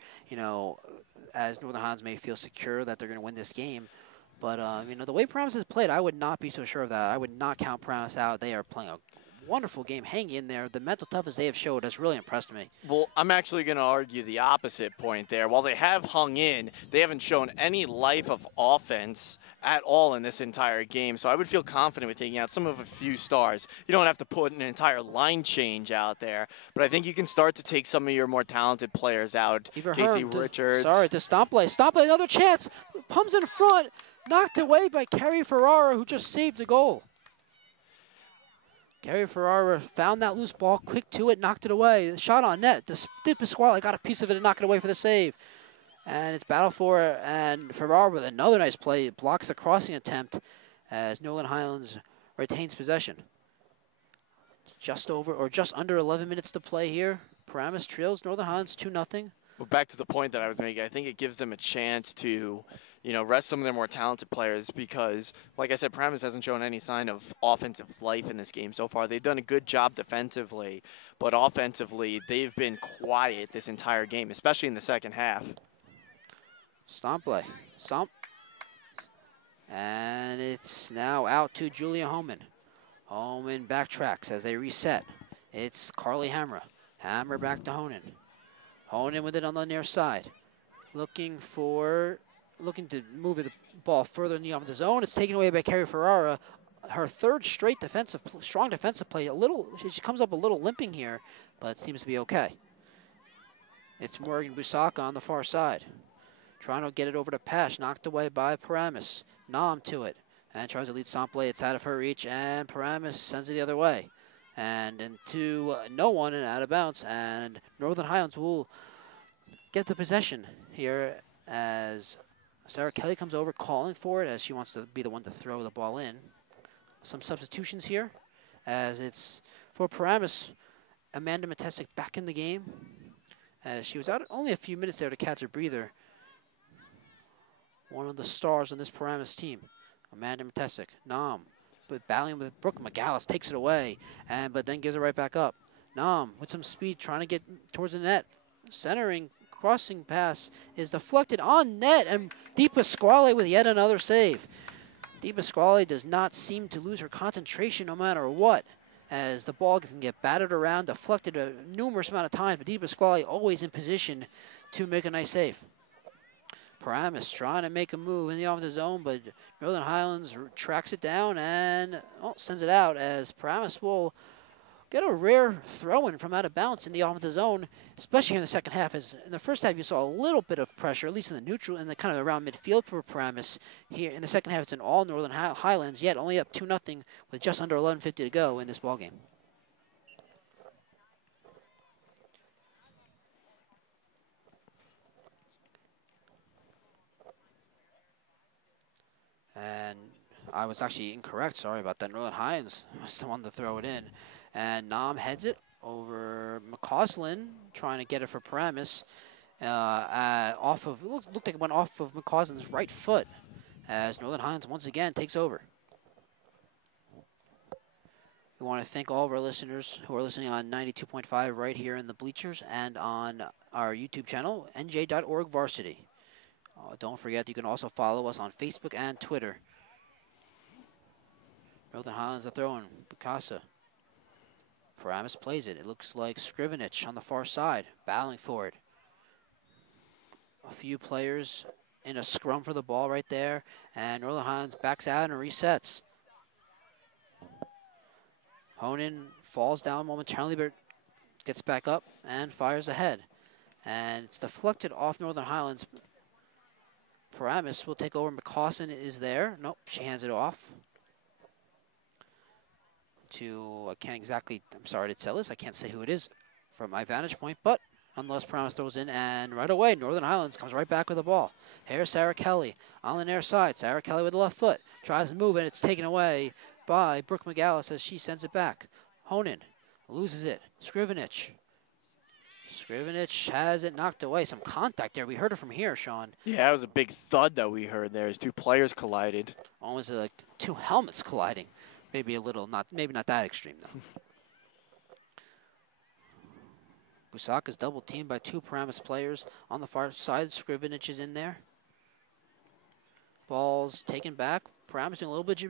As Northern Highlands may feel secure that they're going to win this game, but the way Paramus has played, I would not be so sure of that. I would not count Paramus out. They are playing a wonderful game, hanging in there. The mental toughness they have showed has really impressed me. Well, I'm actually going to argue the opposite point there. While they have hung in, they haven't shown any life of offense at all in this entire game. So I would feel confident with taking out some of a few stars. You don't have to put an entire line change out there, but I think you can start to take some of your more talented players out. Casey Richards. To Stompley. Stompley, another chance. Pums in front. Knocked away by Carrie Ferrara, who just saved the goal. Carrie Ferrara found that loose ball, quick to it, knocked it away. Shot on net. Di Pasquale got a piece of it and knocked it away for the save. And it's battle for it, and Ferrara with another nice play. Blocks the crossing attempt as Northern Highlands retains possession. Just under 11 minutes to play here. Paramus trails Northern Highlands 2-0. Well, back to the point that I was making, I think it gives them a chance to rest some of their more talented players because, like I said, Paramus hasn't shown any sign of offensive life in this game so far. They've done a good job defensively, but offensively, they've been quiet this entire game, especially in the second half. Stompley. And it's now out to Julia Homan. Homan backtracks as they reset. It's Carly Hammer. Hammer back to Honan. Honan with it on the near side. Looking to move the ball further in the offensive zone. It's taken away by Carrie Ferrara. Her third straight strong defensive play. She comes up a little limping here, but it seems to be okay. It's Morgan Busaka on the far side. Trying to get it over to Pash. Knocked away by Paramus. Nam to it. And tries to lead Stompley. It's out of her reach, and Paramus sends it the other way. And into no one and out of bounds. And Northern Highlands will get the possession here as Sarah Kelly comes over calling for it as she wants to be the one to throw the ball in. Some substitutions here as it's for Paramus. Amanda Matesic back in the game as she was out only a few minutes there to catch a breather. One of the stars on this Paramus team, Amanda Matesic. Nam, but battling with Brooke McGallis, takes it away, but then gives it right back up. Nam with some speed trying to get towards the net. Centering, crossing pass is deflected on net, and Di Pasquale with yet another save. Di Pasquale does not seem to lose her concentration no matter what, as the ball can get battered around, deflected a numerous amount of times, but Di Pasquale always in position to make a nice save. Paramus trying to make a move in the offensive zone, but Northern Highlands tracks it down and sends it out as Paramus will get a rare throw-in from out of bounds in the offensive zone, especially in the second half. As in the first half, you saw a little bit of pressure, at least in the neutral, in the kind of around midfield for Paramus. Here in the second half, it's an all Northern Highlands, yet only up 2-0 with just under 11:50 to go in this ballgame. And I was actually incorrect. Sorry about that. Northern Highlands was the one to throw it in. And Nam heads it over McCausland, trying to get it for Paramus. Off of looked like it went off of McCausland's right foot as Northern Highlands once again takes over. We want to thank all of our listeners who are listening on 92.5 right here in the bleachers and on our YouTube channel, NJ.ORG Varsity. Don't forget, you can also follow us on Facebook and Twitter. Northern Highlands are throwing. Bukasa. Paramus plays it. It looks like Scrivenich on the far side, battling for it. A few players in a scrum for the ball right there, and Northern Highlands backs out and resets. Honan falls down momentarily, but gets back up and fires ahead. And it's deflected off Northern Highlands. Paramus will take over. McCausland is there. Nope, she hands it off to, I'm sorry to tell this, I can't say who it is from my vantage point, but nonetheless, Paramus throws in, and right away, Northern Highlands comes right back with the ball. Here's Sarah Kelly on the near side. Sarah Kelly with the left foot, tries to move, and it's taken away by Brooke McGallis as she sends it back. Honan loses it. Scrivenich has it knocked away. Some contact there. We heard it from here, Sean. Yeah, it was a big thud that we heard there as two players collided. Almost like two helmets colliding. Maybe a little, maybe not that extreme, though. Busaka's double teamed by two Paramus players on the far side. Scrivenich is in there. Ball's taken back. Paramus doing a little bit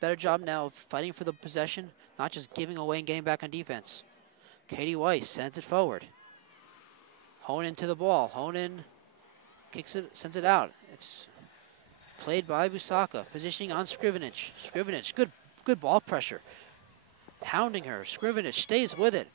better job now of fighting for the possession, not just giving away and getting back on defense. Katie Weiss sends it forward. Honan to the ball. Honan kicks it, sends it out. It's played by Busaka. Positioning on Scrivenich. Scrivenich, good ball pressure. Hounding her. Scrivenich stays with it.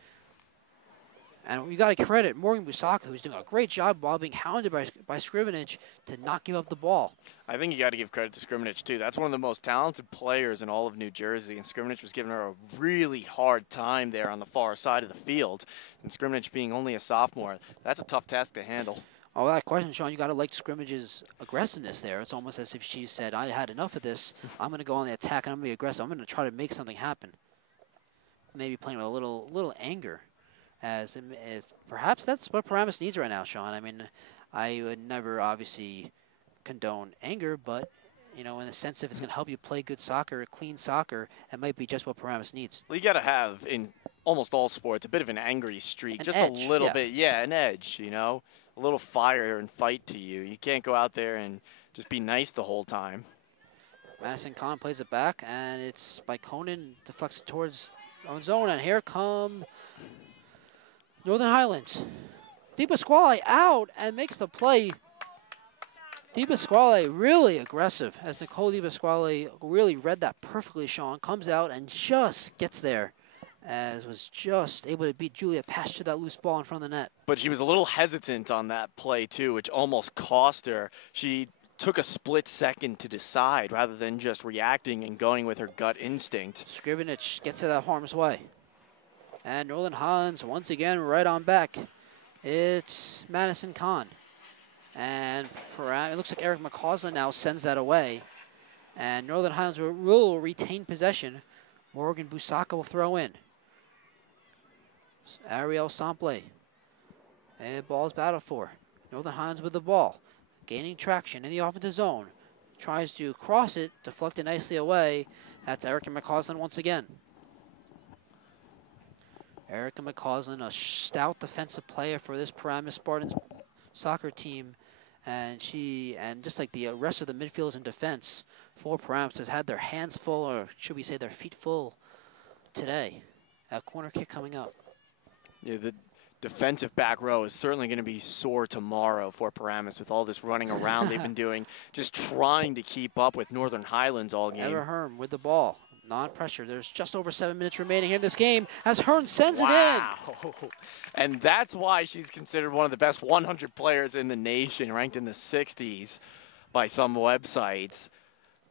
And we got to credit Morgan Busaka, who's doing a great job while being hounded by Scrivenich to not give up the ball. I think you got to give credit to Scrivenich, too. That's one of the most talented players in all of New Jersey, and Scrivenich was giving her a really hard time there on the far side of the field. And Scrivenich being only a sophomore, that's a tough task to handle. Oh, that question, Sean, you got to like Scrimmag's aggressiveness there. It's almost as if she said, I had enough of this. I'm going to go on the attack, and I'm going to be aggressive. I'm going to try to make something happen. Maybe playing with a little anger. As perhaps that's what Paramus needs right now, Sean. I mean, I would never obviously condone anger, but in the sense if it's going to help you play good soccer, clean soccer, it might be just what Paramus needs. Well, you got to have in almost all sports a bit of an angry streak, just edge, a little bit, an edge. A little fire and fight to you. You can't go out there and just be nice the whole time. Madison Kahn plays it back, and it's by Conan, deflects it towards own zone, and here come Northern Highlands. Di Pasquale out and makes the play. Di Pasquale really aggressive, as Nicole Di Pasquale really read that perfectly, Sean. Comes out and just gets there, as was just able to beat Julia Pash to that loose ball in front of the net. But she was a little hesitant on that play, too, which almost cost her. She took a split second to decide rather than just reacting and going with her gut instinct. Scrivenich gets it out of harm's way. And Northern Highlands once again right on back. It's Madison Kahn. And it looks like Eric McCausland now sends that away. And Northern Highlands will retain possession. Morgan Busaka will throw in. Ariel Sample. And ball's battled for. Northern Highlands with the ball. Gaining traction in the offensive zone. Tries to cross it, deflected nicely away. That's Erica McCausland once again. Erica McCausland, a stout defensive player for this Paramus Spartans soccer team. And just like the rest of the midfielders in defense for Paramus, has had their hands full, or should we say their feet full today. A corner kick coming up. Yeah, the defensive back row is certainly going to be sore tomorrow for Paramus with all this running around they've been doing, just trying to keep up with Northern Highlands all game. Hearn with the ball. Non-pressure. There's just over 7 minutes remaining here in this game as Hearn sends it in. Wow. And that's why she's considered one of the best 100 players in the nation, ranked in the 60s by some websites.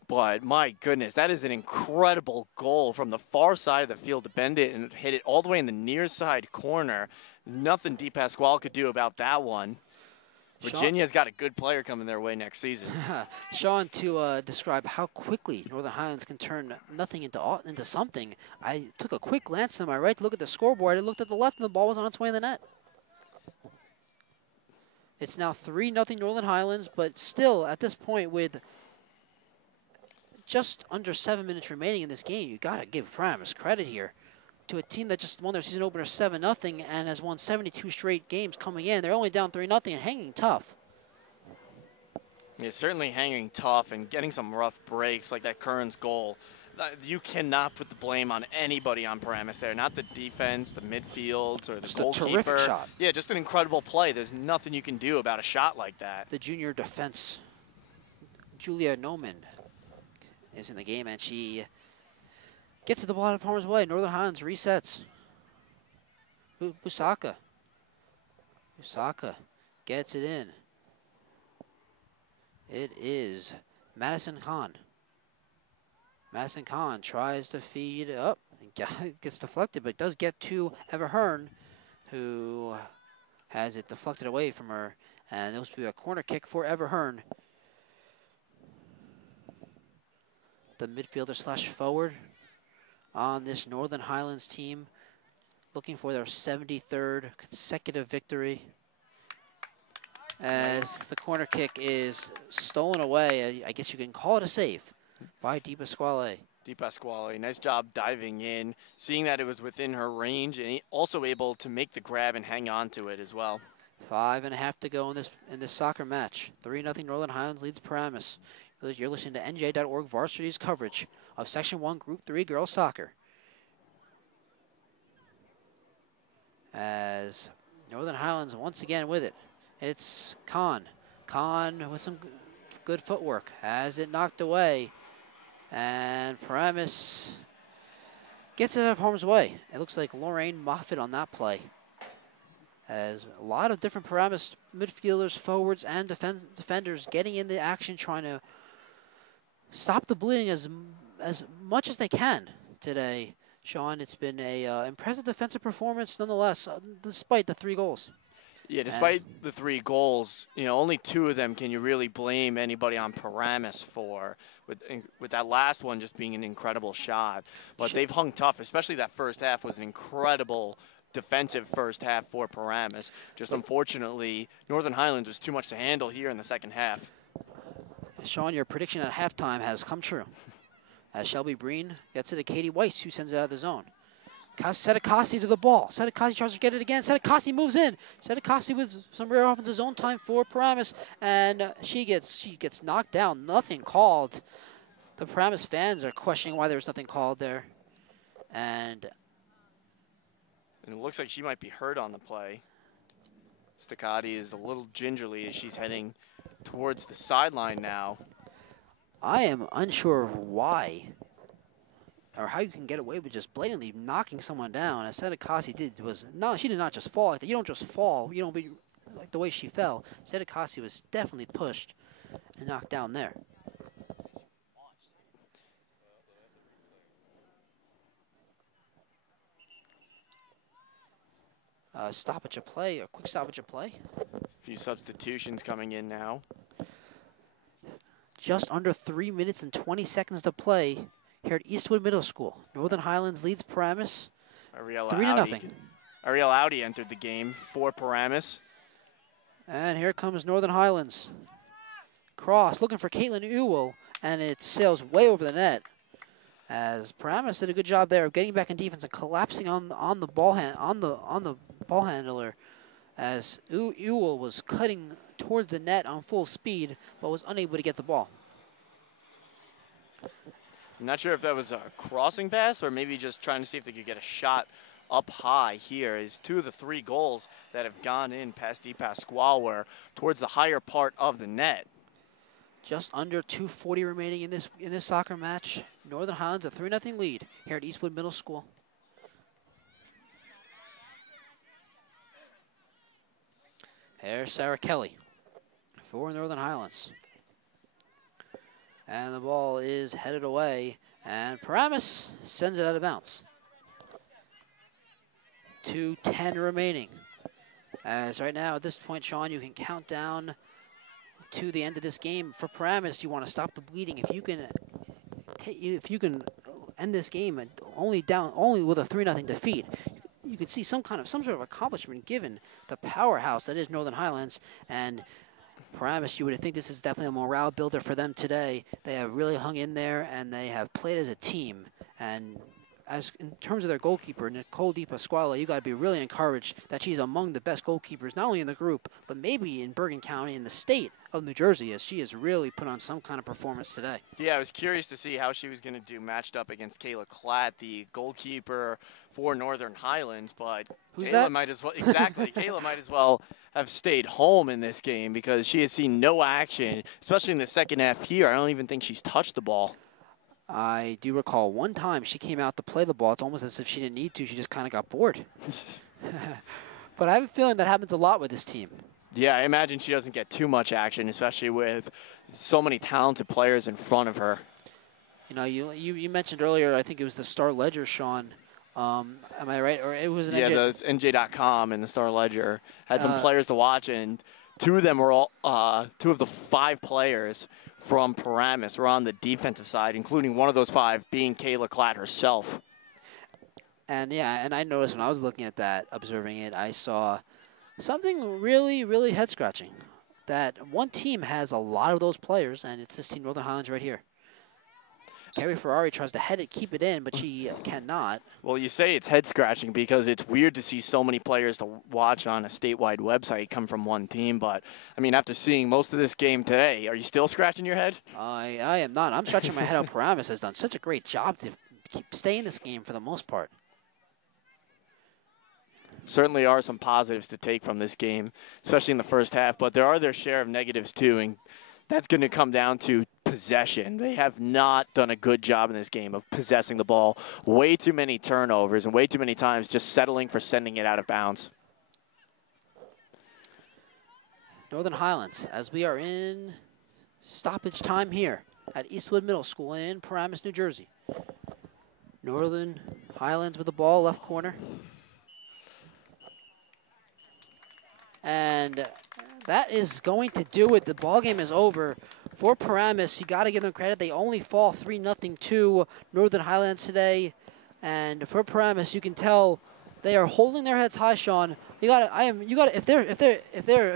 But my goodness, that is an incredible goal from the far side of the field to bend it and hit it all the way in the near side corner. Nothing DePasquale could do about that one. Virginia's got a good player coming their way next season. Sean, to describe how quickly Northern Highlands can turn nothing into something, I took a quick glance to my right to look at the scoreboard. I looked at the left, and the ball was on its way in the net. It's now 3-0 Northern Highlands, but still, at this point, with just under 7 minutes remaining in this game, you got to give Paramus credit here. To a team that just won their season opener 7-0 and has won 72 straight games coming in. They're only down 3-0 and hanging tough. Yeah, certainly hanging tough and getting some rough breaks like that Kearns goal. You cannot put the blame on anybody on Paramus there. Not the defense, the midfield, or the just goalkeeper. A terrific shot. Yeah, just an incredible play. There's nothing you can do about a shot like that. The junior defense, Julia Noman, is in the game, and she gets to the ball out of harm's way. Northern Highlands resets. Busaka. Busaka gets it in. It is Madison Khan. Madison Khan tries to feed up. Gets deflected, but does get to Eva Hearn, who has it deflected away from her. And it will be a corner kick for Eva Hearn. The midfielder slash forward on this Northern Highlands team, looking for their 73rd consecutive victory. As the corner kick is stolen away, I guess you can call it a save by DePasquale. DePasquale, nice job diving in, seeing that it was within her range, and also able to make the grab and hang on to it as well. 5.5 to go in this soccer match. 3-0 Northern Highlands leads Paramus. You're listening to NJ.ORG Varsity's coverage of Section 1 Group 3 girls soccer. As Northern Highlands once again with it. It's Khan. Khan with some good footwork. Has it knocked away. And Paramus gets it out of harm's way. It looks like Lorraine Moffitt on that play. As a lot of different Paramus midfielders, forwards, and defenders getting in the action, trying to stop the bleeding as much as they can today. Sean, it's been a impressive defensive performance nonetheless, despite the 3 goals. Yeah, despite the 3 goals, only 2 of them can you really blame anybody on Paramus for, with that last one just being an incredible shot. But they've hung tough, especially that first half was an incredible defensive first half for Paramus. Just unfortunately, Northern Highlands was too much to handle here in the second half. Sean, your prediction at halftime has come true. As Shelby Breen gets it to Katie Weiss, who sends it out of the zone. Sedekasi to the ball. Sedekasi tries to get it again. Sedekasi moves in. Sedekasi with some rear offensive zone time for Paramus, and she gets knocked down. Nothing called. The Paramus fans are questioning why there was nothing called there. And it looks like she might be hurt on the play. Staccati is a little gingerly as she's heading towards the sideline now. I am unsure why or how you can get away with just blatantly knocking someone down. As Sedekasi she did not just fall like that. You don't just fall. You don't be like the way she fell. Sedekasi was definitely pushed and knocked down there. Stoppage of play, a quick stoppage of play. A few substitutions coming in now. Just under 3 minutes and 20 seconds to play here at Eastwood Middle School. Northern Highlands leads Paramus 3-0. Ariel Audi entered the game for Paramus. And here comes Northern Highlands. Cross, looking for Caitlin Ewell, and it sails way over the net. As Paramus did a good job there of getting back in defense and collapsing on the ball ball handler, as Ewell was cutting towards the net on full speed, but was unable to get the ball. I'm not sure if that was a crossing pass or maybe just trying to see if they could get a shot up high here is 2 of the 3 goals that have gone in past Di Pasquale towards the higher part of the net. Just under 2:40 remaining in this soccer match. Northern Highlands a 3-0 lead here at Eastwood Middle School. There's Sarah Kelly for Northern Highlands. And the ball is headed away, and Paramus sends it out of bounds. 2:10 remaining. As right now, at this point, Sean, you can count down to the end of this game. For Paramus, you want to stop the bleeding. If you can end this game only with a 3-0 defeat, you could see some sort of accomplishment given the powerhouse that is Northern Highlands. And Paramus, you would think this is definitely a morale builder for them today. They have really hung in there, and they have played as a team. And as in terms of their goalkeeper, Nicole Di Pasquale, you got to be really encouraged that she's among the best goalkeepers, not only in the group, but maybe in Bergen County and the state of New Jersey, as she has really put on some kind of performance today. Yeah, I was curious to see how she was going to do matched up against Kayla Klatt, the goalkeeper for Northern Highlands, but Who's Kayla that? might as well, exactly, Kayla might as well have stayed home in this game because she has seen no action, especially in the second half here. I don't even think she's touched the ball. I do recall one time she came out to play the ball. It's almost as if she didn't need to. She just kind of got bored. But I have a feeling that happens a lot with this team. Yeah, I imagine she doesn't get too much action, especially with so many talented players in front of her. You know, you mentioned earlier, I think it was the Star Ledger, Sean. Am I right? Or it was an Yeah, NJ. the NJ.ORG and the Star Ledger had some Uh, players to watch, and 2 of them were all 2 of the 5 players from Paramus were on the defensive side, including one of those 5 being Kayla Klatt herself. And yeah, and I noticed when I was looking at that, observing it, I saw something really, really head-scratching. That one team has a lot of those players, and it's this team, Northern Highlands, right here. Carrie Ferrari tries to head it, keep it in, but she cannot. Well, you say it's head-scratching because it's weird to see so many players to watch on a statewide website come from one team. But, I mean, after seeing most of this game today, are you still scratching your head? I am not. I'm scratching my head out. Paramus has done such a great job to stay in this game for the most part. Certainly are some positives to take from this game, especially in the first half. But there are their share of negatives, too, and that's going to come down to possession. They have not done a good job in this game of possessing the ball. Way too many turnovers and way too many times just settling for sending it out of bounds. Northern Highlands, as we are in stoppage time here at Eastwood Middle School in Paramus, New Jersey. Northern Highlands with the ball, left corner. And that is going to do it. The ball game is over. For Paramus, you got to give them credit. They only fall 3-0 to Northern Highlands today. And for Paramus, you can tell they are holding their heads high, Sean. If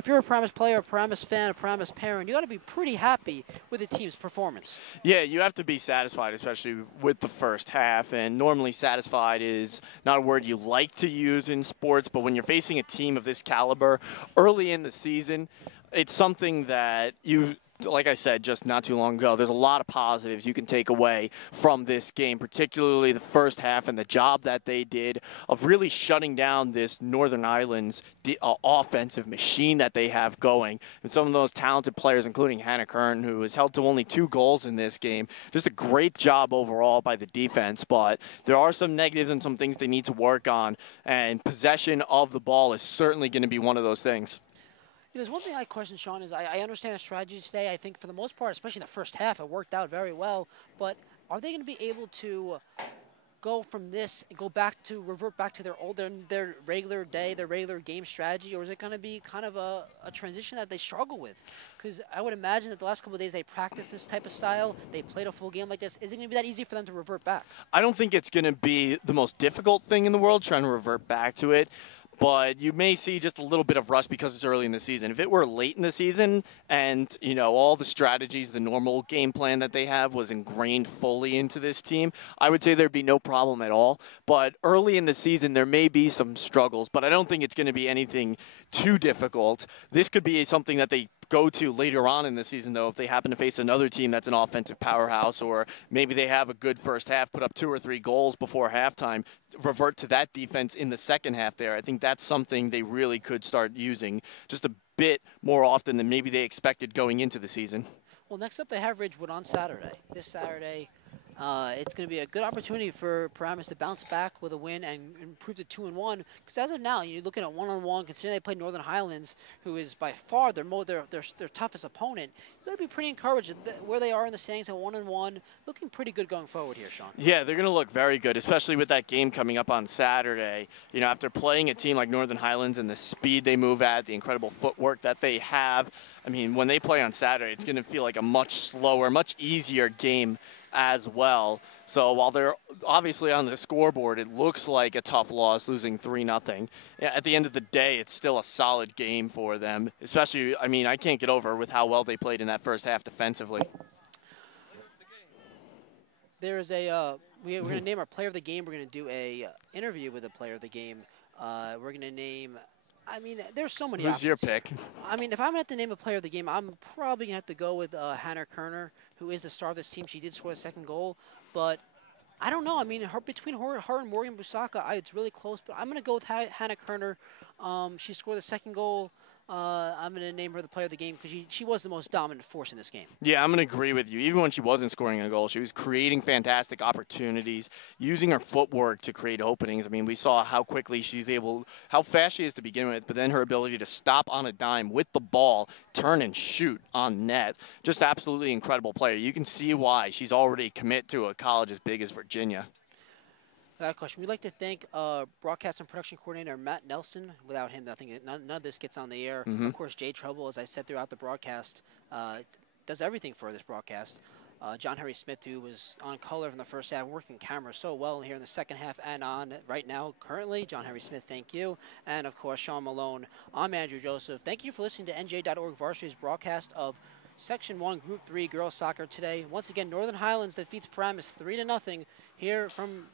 you're a Paramus player, a Paramus fan, a Paramus parent, you got to be pretty happy with the team's performance. Yeah, you have to be satisfied, especially with the first half. And normally satisfied is not a word you like to use in sports, but when you're facing a team of this caliber early in the season, it's something that you, like I said just not too long ago, there's a lot of positives you can take away from this game, particularly the first half and the job that they did of really shutting down this Northern Islands offensive machine that they have going. And some of those talented players, including Hannah Kern, who has held to only 2 goals in this game. Just a great job overall by the defense, but there are some negatives and some things they need to work on, and possession of the ball is certainly going to be one of those things. There's one thing I question, Sean, is I understand the strategy today. I think for the most part, especially in the first half, it worked out very well. But are they going to be able to go from this and revert back to their regular day, their regular game strategy, or is it going to be kind of a transition that they struggle with? Because I would imagine that the last couple of days they practiced this type of style, they played a full game like this. Is it going to be that easy for them to revert back? I don't think it's going to be the most difficult thing in the world trying to revert back to it. But you may see just a little bit of rust because it's early in the season. If it were late in the season and, you know, all the strategies, the normal game plan that they have was ingrained fully into this team, I would say there'd be no problem at all. But early in the season, there may be some struggles, but I don't think it's going to be anything too difficult. This could be something that they go to later on in the season, though, if they happen to face another team that's an offensive powerhouse, or maybe they have a good first half, put up 2 or 3 goals before halftime, revert to that defense in the second half there. I think that's something they really could start using just a bit more often than maybe they expected going into the season. Well, next up they have Ridgewood on Saturday. This Saturday, it's going to be a good opportunity for Paramus to bounce back with a win and improve to 2-1. Because as of now, you're looking at one-on-one. Considering they play Northern Highlands, who is by far their toughest opponent, you got to be pretty encouraged where they are in the standings at 1-1. Looking pretty good going forward here, Sean. Yeah, they're going to look very good, especially with that game coming up on Saturday. You know, after playing a team like Northern Highlands and the speed they move at, the incredible footwork that they have, I mean, when they play on Saturday, it's going to feel like a much slower, much easier game as well. So while they're obviously on the scoreboard, it looks like a tough loss, losing 3-0. At the end of the day, it's still a solid game for them. Especially, I mean, I can't get over with how well they played in that first half defensively. There is a we're going to name our player of the game. We're going to do a interview with a player of the game. We're going to name. I mean, there's so many. Who's your pick? I mean, if I'm going to have to name a player of the game, I'm probably going to have to go with Hannah Kerner, who is the star of this team. She did score the second goal, but I don't know. I mean, between her and Morgan Busaka, it's really close, but I'm going to go with Hannah Kerner. She scored the second goal. I'm going to name her the player of the game because she was the most dominant force in this game. Yeah, I'm going to agree with you. Even when she wasn't scoring a goal, she was creating fantastic opportunities, using her footwork to create openings. I mean, we saw how quickly how fast she is to begin with, but then her ability to stop on a dime with the ball, turn and shoot on net. Just absolutely incredible player. You can see why she's already commit to a college as big as Virginia. That question. We'd like to thank broadcast and production coordinator Matt Nelson. Without him, I think none of this gets on the air. Of course, Jay Trouble, as I said throughout the broadcast, does everything for this broadcast. John Henry Smith, who was on color from the first half, working camera so well here in the second half and on right now currently. John Henry Smith, thank you. And, of course, Sean Malone. I'm Andrew Joseph. Thank you for listening to NJ.ORG Varsity's broadcast of Section 1, Group 3 girls soccer today. Once again, Northern Highlands defeats Paramus 3-0 here from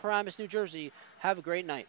Paramus, New Jersey. Have a great night.